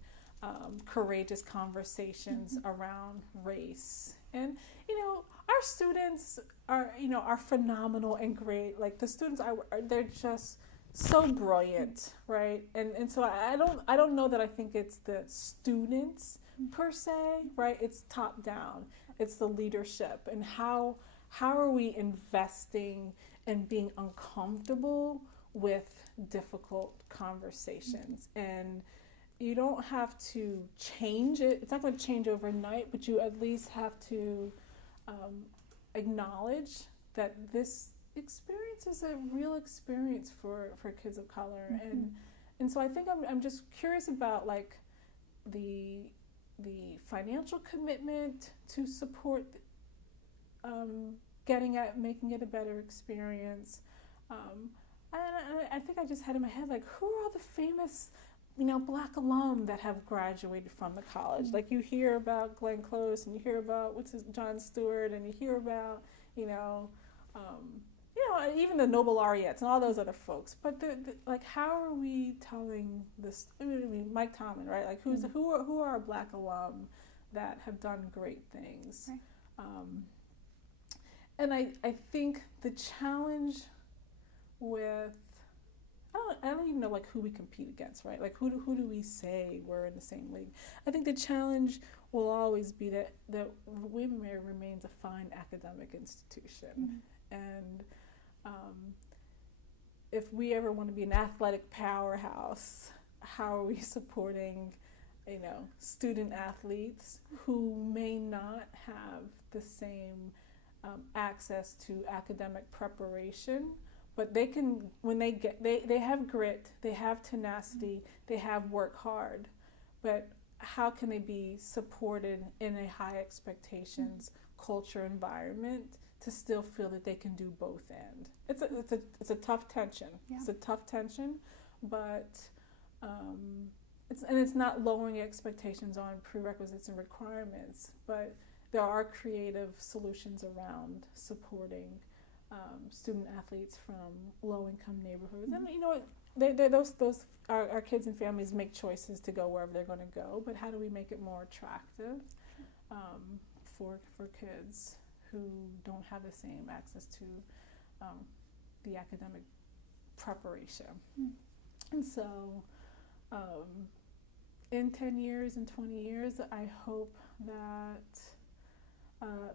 courageous conversations around race. And our students are phenomenal and great. Like the students they're just so brilliant, right? And so I don't know that I think it's the students per se, right? It's top down. It's the leadership, and how are we investing in being uncomfortable with difficult conversations. And you don't have to change it. It's not going to change overnight, but you at least have to acknowledge that this experience is a real experience for kids of color. And so I think I'm just curious about like the financial commitment to support making it a better experience. I think I just had in my head, like, who are all the famous Black alum that have graduated from the college? Like you hear about Glenn Close, and you hear about Jon Stewart, and you hear about even the Nobel laureates and all those other folks. But like, how are we telling this? I mean, Mike Tomlin, right? Like, who are our Black alum that have done great things? Right. And I think the challenge with I don't even know like who we compete against, right? Like who do we say we're in the same league? I think the challenge will always be that William & Mary remains a fine academic institution, and if we ever want to be an athletic powerhouse, how are we supporting student athletes who may not have the same access to academic preparation, but they can, when they have grit, they have tenacity, they have work hard, but how can they be supported in a high expectations culture environment to still feel that they can do both end? It's a tough tension. Yeah. It's a tough tension, but it's not lowering expectations on prerequisites and requirements, but there are creative solutions around supporting student athletes from low-income neighborhoods. And those our kids and families make choices to go wherever they're going to go, but how do we make it more attractive for kids who don't have the same access to the academic preparation? And so in 10 years and 20 years, I hope that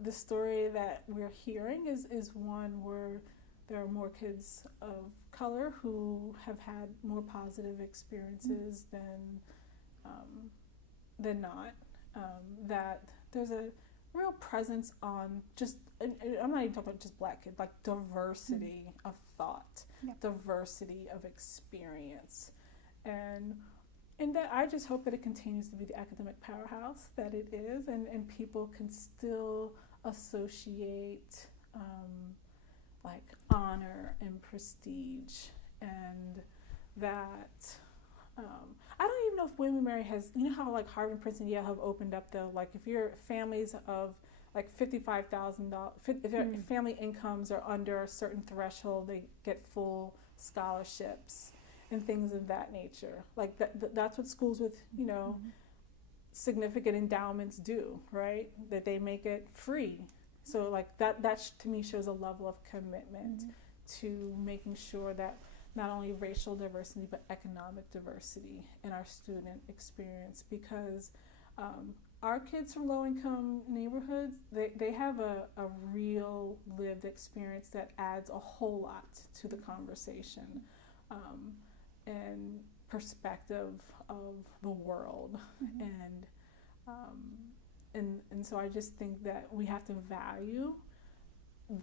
the story that we're hearing is one where there are more kids of color who have had more positive experiences than not. That there's a real presence on just, I'm not even talking about just Black kids, like diversity of thought, diversity of experience, and that I just hope that it continues to be the academic powerhouse that it is, and people can still associate like honor and prestige, and that I don't even know if William & Mary has, how like Harvard, Princeton, Yale have opened up the, like if your families of like $55,000, if your family incomes are under a certain threshold, they get full scholarships and things of that nature. Like that's what schools with, significant endowments do, right? That they make it free. So like that to me shows a level of commitment to making sure that not only racial diversity, but economic diversity in our student experience, because our kids from low-income neighborhoods, they have a real lived experience that adds a whole lot to the conversation. And perspective of the world, and so I just think that we have to value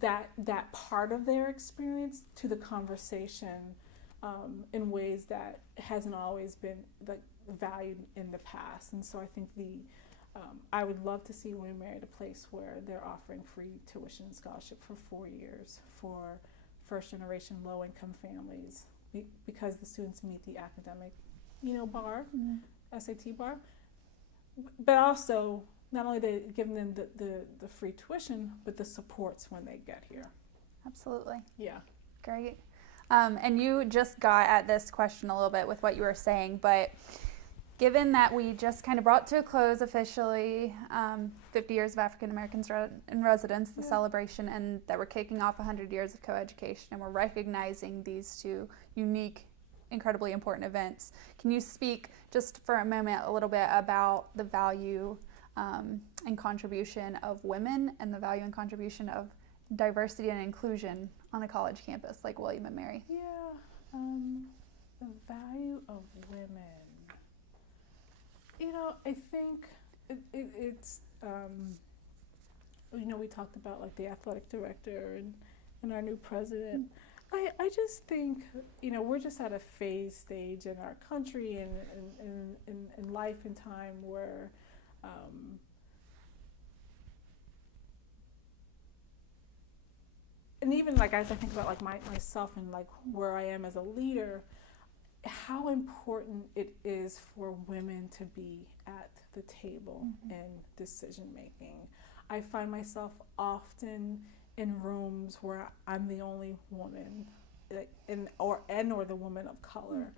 that part of their experience to the conversation in ways that hasn't always been like valued in the past. And so I think I would love to see William & Mary at a place where they're offering free tuition and scholarship for 4 years for first-generation low-income families, because the students meet the academic, bar, SAT bar, but also not only they giving them the free tuition, but the supports when they get here. Absolutely. Yeah. Great. And you just got at this question a little bit with what you were saying, but given that we just kind of brought to a close officially 50 years of African Americans in residence, the celebration, and that we're kicking off 100 years of coeducation, and we're recognizing these two unique, incredibly important events. Can you speak just for a moment a little bit about the value and contribution of women and the value and contribution of diversity and inclusion on a college campus like William and Mary? Yeah, the value of women. You know, I think it's, you know, we talked about like the athletic director and our new president. I just think, you know, we're just at a phase stage in our country and in life and time where and even like as I think about like myself and like where I am as a leader, how important it is for women to be at the table in decision making. I find myself often in rooms where I'm the only woman, or the woman of color,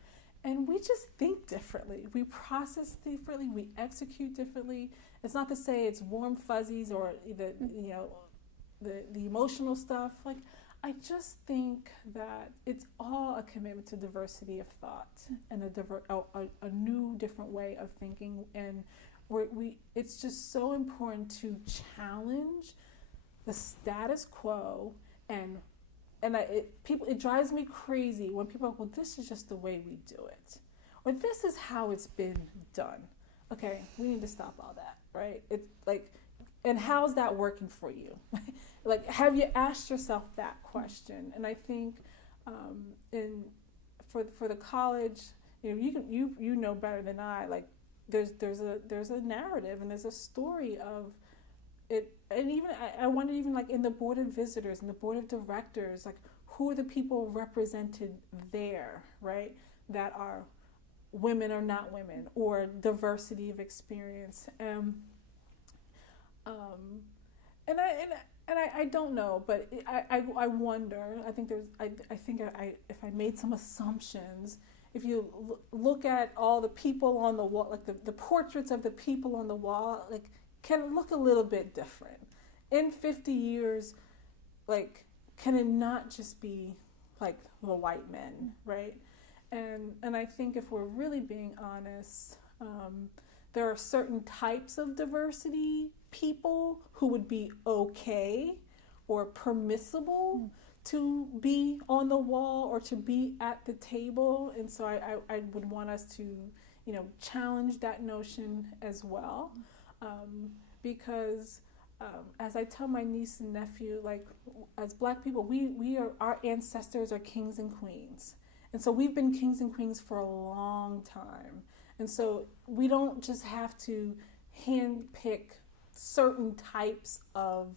and we just think differently. We process differently. We execute differently. It's not to say it's warm fuzzies or the the emotional stuff. Like, I just think that it's all a commitment to diversity of thought and a new, different way of thinking. And it's just so important to challenge the status quo. And it drives me crazy when people are, well, this is just the way we do it, or this is how it's been done. Okay, we need to stop all that, right? It's like, and how's that working for you? Like, have you asked yourself that question? And I think, for the college, you know better than I. Like, there's a narrative and there's a story of it, and even I wonder, even like in the board of visitors and the board of directors, like, who are the people represented there, right? That are women or not women, or diversity of experience. And I don't know, but I wonder. I think if I made some assumptions, if you look at all the people on the wall, like the portraits of the people on the wall, like, can look a little bit different. In 50 years, like, can it not just be like the white men, right? And I think if we're really being honest, there are certain types of diversity people who would be okay or permissible to be on the wall or to be at the table. And so I would want us to, challenge that notion as well. Because as I tell my niece and nephew, like, as Black people, our ancestors are kings and queens. And so we've been kings and queens for a long time. And so we don't just have to handpick certain types of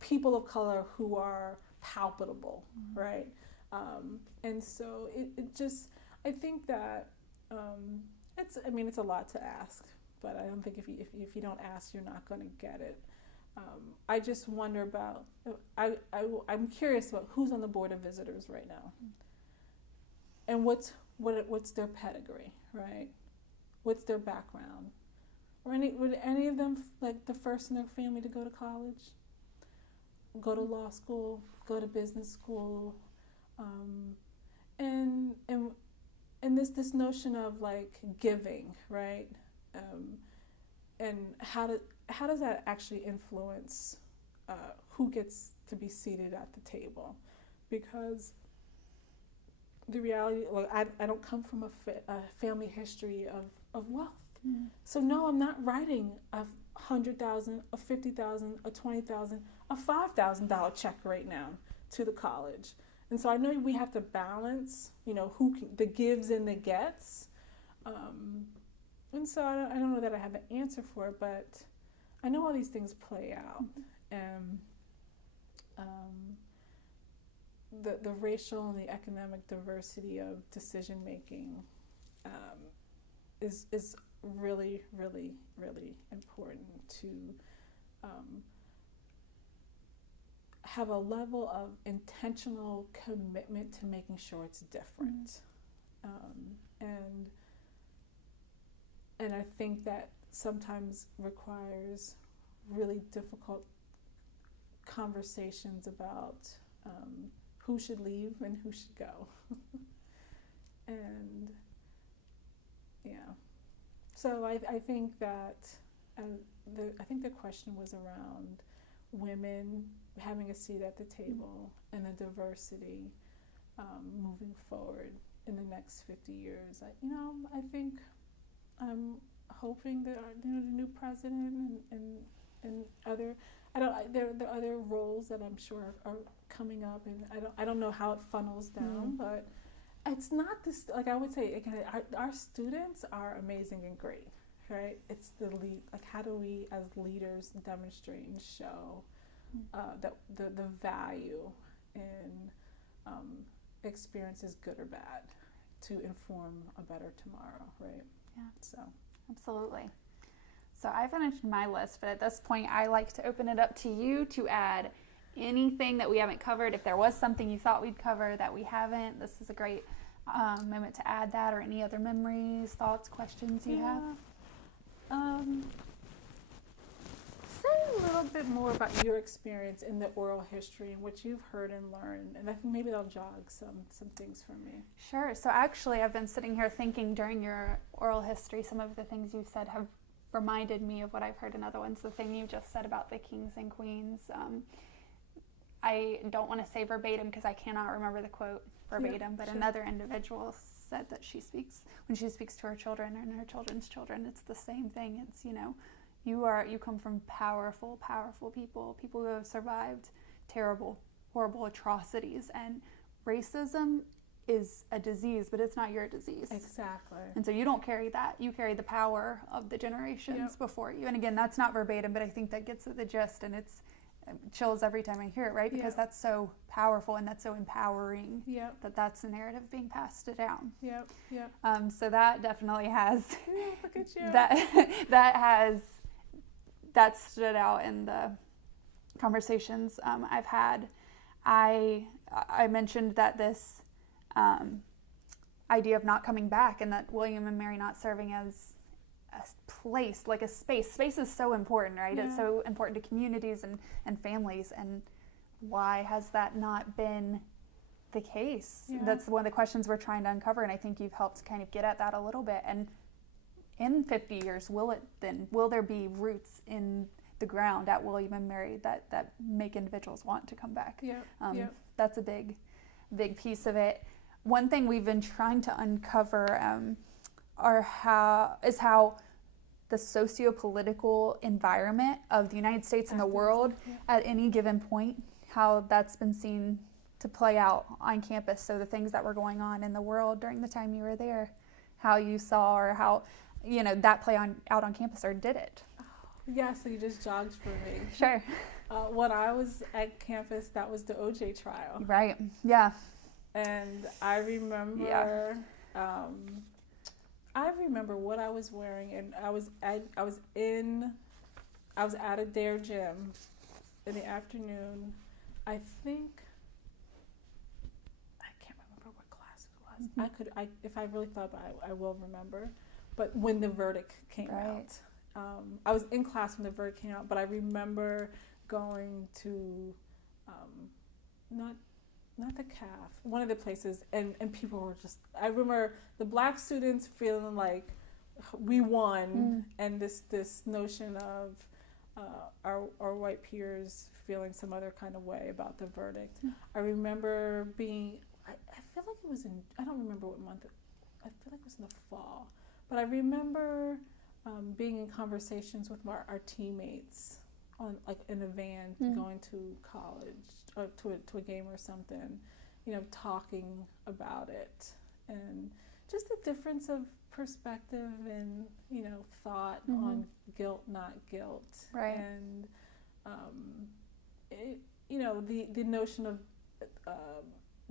people of color who are palpable, right? And so it just, I think that it's a lot to ask, but I don't think if you don't ask, you're not going to get it. I just wonder about, I'm curious about who's on the board of visitors right now, and what's their pedigree, right? What's their background? Or would any of them, like, the first in their family to go to college, go to law school, go to business school, and this notion of, like, giving, right? And how does that actually influence who gets to be seated at the table? Because the reality, like, I don't come from a family history of wealth. So no, I'm not writing a $100,000, a $50,000, a $20,000, a $5,000 check right now to the college. And so I know we have to balance, the gives and the gets. And so I don't know that I have an answer for it, but I know all these things play out. And the racial and the economic diversity of decision making is really, really, really important to have a level of intentional commitment to making sure it's different. And I think that sometimes requires really difficult conversations about who should leave and who should go. And yeah, so I think that I think the question was around women having a seat at the table and the diversity moving forward in the next 50 years. I think I'm hoping that the new president and other there are other roles that I'm sure are coming up, and I don't know how it funnels down, but it's not this, like I would say again, our students are amazing and great, right? It's the lead, like how do we as leaders demonstrate and show that the value in experiences, good or bad, to inform a better tomorrow, right? Yeah. So absolutely. So I finished my list, but at this point I like to open it up to you to add anything that we haven't covered. If there was something you thought we'd cover that we haven't, this is a great moment to add that, or any other memories, thoughts, questions you have. Say a little bit more about your experience in the oral history and what you've heard and learned, and I think maybe that'll jog some things for me. Sure. So actually I've been sitting here thinking during your oral history, some of the things you've said have reminded me of what I've heard in other ones. The thing you just said about the kings and queens, I don't want to say verbatim because I cannot remember the quote verbatim, but another individual said that when she speaks to her children and her children's children, it's the same thing. It's, you come from powerful people who have survived terrible, horrible atrocities, and racism is a disease, but it's not your disease. Exactly. And so you don't carry that. You carry the power of the generations before you. And again, that's not verbatim, but I think that gets at the gist, and it chills every time I hear it, right? Because that's so powerful and that's so empowering that's the narrative being passed down. So that definitely has look at you. that stood out in the conversations I've had. I mentioned that this idea of not coming back, and that William and Mary not serving as a place, like a space. Space is so important, right? It's so important to communities and families, and why has that not been the case? That's one of the questions we're trying to uncover, and I think you've helped kind of get at that a little bit. And in 50 years, will there be roots in the ground at William and Mary that make individuals want to come back? That's a big piece of it. One thing we've been trying to uncover is how the socio-political environment of the United States and the world at any given point, how that's been seen to play out on campus. So the things that were going on in the world during the time you were there, how you saw, or how that play out on campus, or did it? Yeah, so you just jogged for me. Sure. When I was at campus, that was the OJ trial. Right. Yeah. And I remember what I was wearing, and I was at a Dare gym in the afternoon. I can't remember what class it was. If I really thought about it, I will remember. But when the verdict came out, I was in class when the verdict came out. But I remember going to not the CAF, one of the places, and people were just, I remember the black students feeling like we won, and this notion of our white peers feeling some other kind of way about the verdict. I remember I feel like it was I don't remember what month, I feel like it was in the fall, but I remember being in conversations with our teammates on, like, in a van going to college or to a game or something, talking about it, and just the difference of perspective and thought on guilt, not guilt, right? And the notion of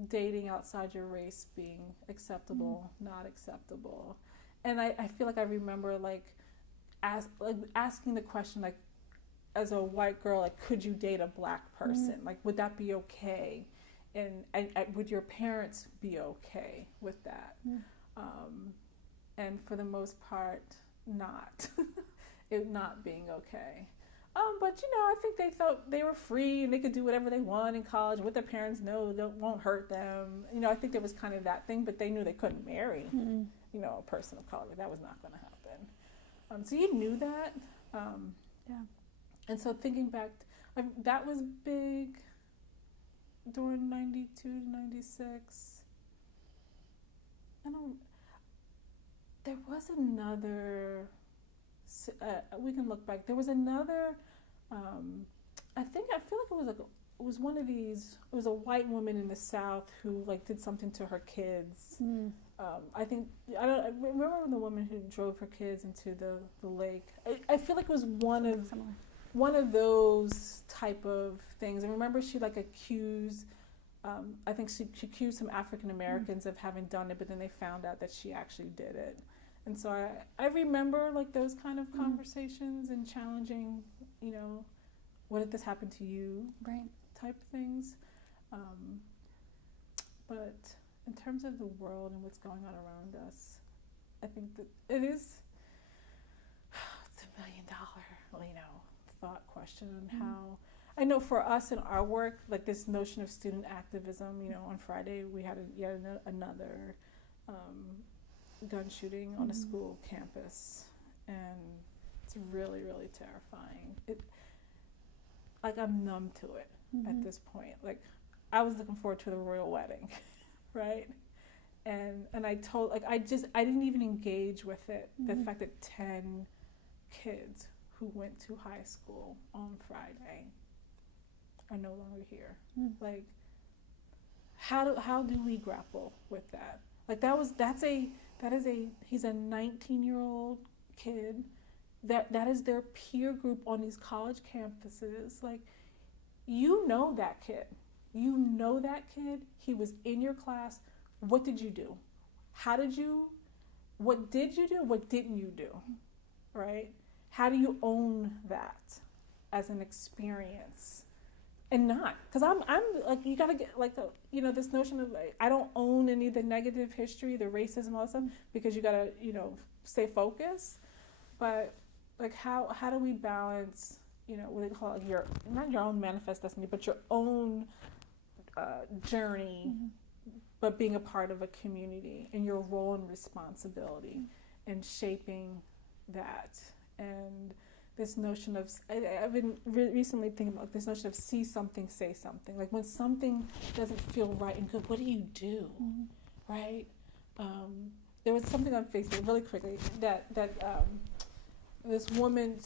dating outside your race being acceptable, not acceptable, And I feel like I remember like asking the question, like, as a white girl, like, could you date a black person? Like, would that be okay? And would your parents be okay with that? And for the most part, not. It not being okay. But you know, I think they felt they were free and they could do whatever they want in college. What their parents know won't hurt them. You know, I think there was kind of that thing, but they knew they couldn't marry, you know, a person of color. That was not going to happen. So you knew that. Yeah. And so thinking back, that was big during 92 to 96. There was another, we can look back. There was another, I feel like it was one of these, it was a white woman in the South who like did something to her kids. I remember the woman who drove her kids into the lake. I feel like it was one of those type of things. And remember she like accused, I think she accused some African Americans of having done it, but then they found out that she actually did it. And so I remember like those kind of conversations and challenging, you know, what if this happened to you, right? Type things. But in terms of the world and what's going on around us, I think that it's $1 million, you know, thought question on how. I know for us in our work, like this notion of student activism, you know, on Friday we had yet another gun shooting on a school campus, and it's really, really terrifying. Like I'm numb to it at this point. Like I was looking forward to the royal wedding, right? And I told, like I didn't even engage with it. The fact that 10 kids who went to high school on Friday are no longer here. Like how do we grapple with that? Like he's a 19-year-old kid. That is their peer group on these college campuses. Like, you know that kid. He was in your class. What did you do? What did you do? What didn't you do? Right? How do you own that as an experience? And not, because I'm like, you gotta get like, you know, this notion of like, I don't own any of the negative history, the racism, all that stuff, because you gotta, you know, stay focused. But like, how do we balance, you know, what they call like not your own manifest destiny, but your own journey, but being a part of a community and your role and responsibility in shaping that. And this notion of, I've been recently thinking about this notion of see something, say something. Like when something doesn't feel right and good, what do you do, right? There was something on Facebook really quickly that this woman,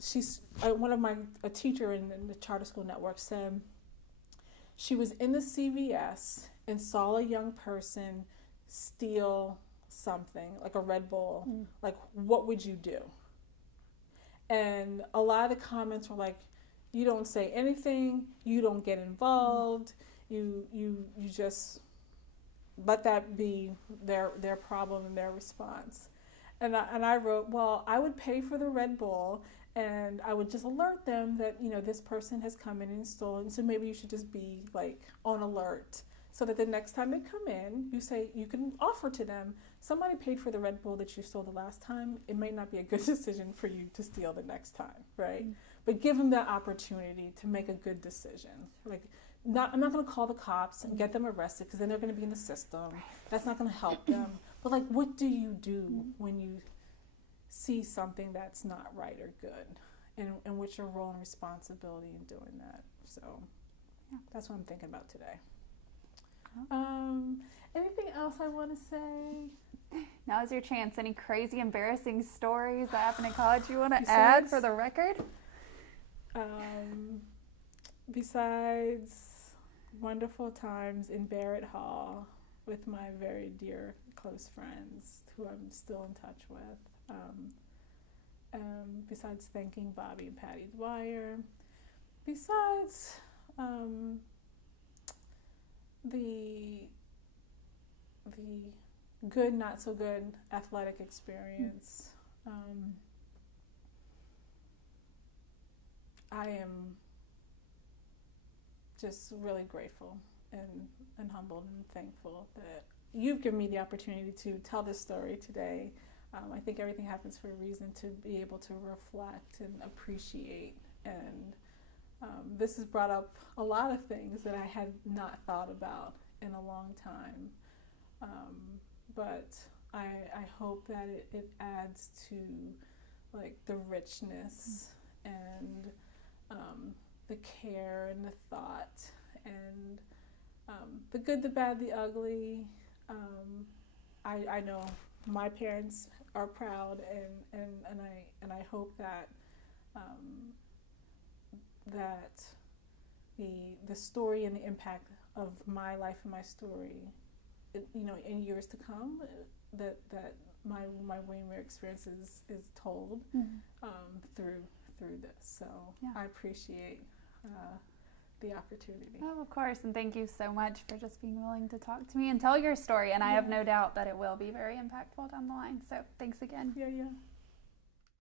she's a teacher in the charter school network, said she was in the CVS and saw a young person steal something, like a Red Bull. Like, what would you do? And a lot of the comments were like, you don't say anything, you don't get involved, you just let that be their problem and their response. And I wrote, well, I would pay for the Red Bull and I would just alert them that, you know, this person has come in and stolen, so maybe you should just be like on alert so that the next time they come in, you can offer to them, somebody paid for the Red Bull that you stole the last time. It may not be a good decision for you to steal the next time, right? But give them that opportunity to make a good decision. Like, I'm not going to call the cops and get them arrested because then they're going to be in the system. That's not going to help them. But like, what do you do when you see something that's not right or good? And what's your role and responsibility in doing that? So that's what I'm thinking about today. Anything else I want to say? Now's your chance. Any crazy, embarrassing stories that happened in college you want to add for the record? Besides wonderful times in Barrett Hall with my very dear close friends who I'm still in touch with. Besides thanking Bobby and Patty Dwyer. Besides the good, not so good athletic experience. I am just really grateful and humbled and thankful that you've given me the opportunity to tell this story today. I think everything happens for a reason, to be able to reflect and appreciate. And this has brought up a lot of things that I had not thought about in a long time. But I hope that it adds to like the richness and the care and the thought and the good, the bad, the ugly. I know my parents are proud, and I hope that that the story and the impact of my life and my story, in years to come, that my Waymere experience is told through this. So Yeah. I appreciate the opportunity. Oh, of course, and thank you so much for just being willing to talk to me and tell your story. And I have no doubt that it will be very impactful down the line. So thanks again. Yeah.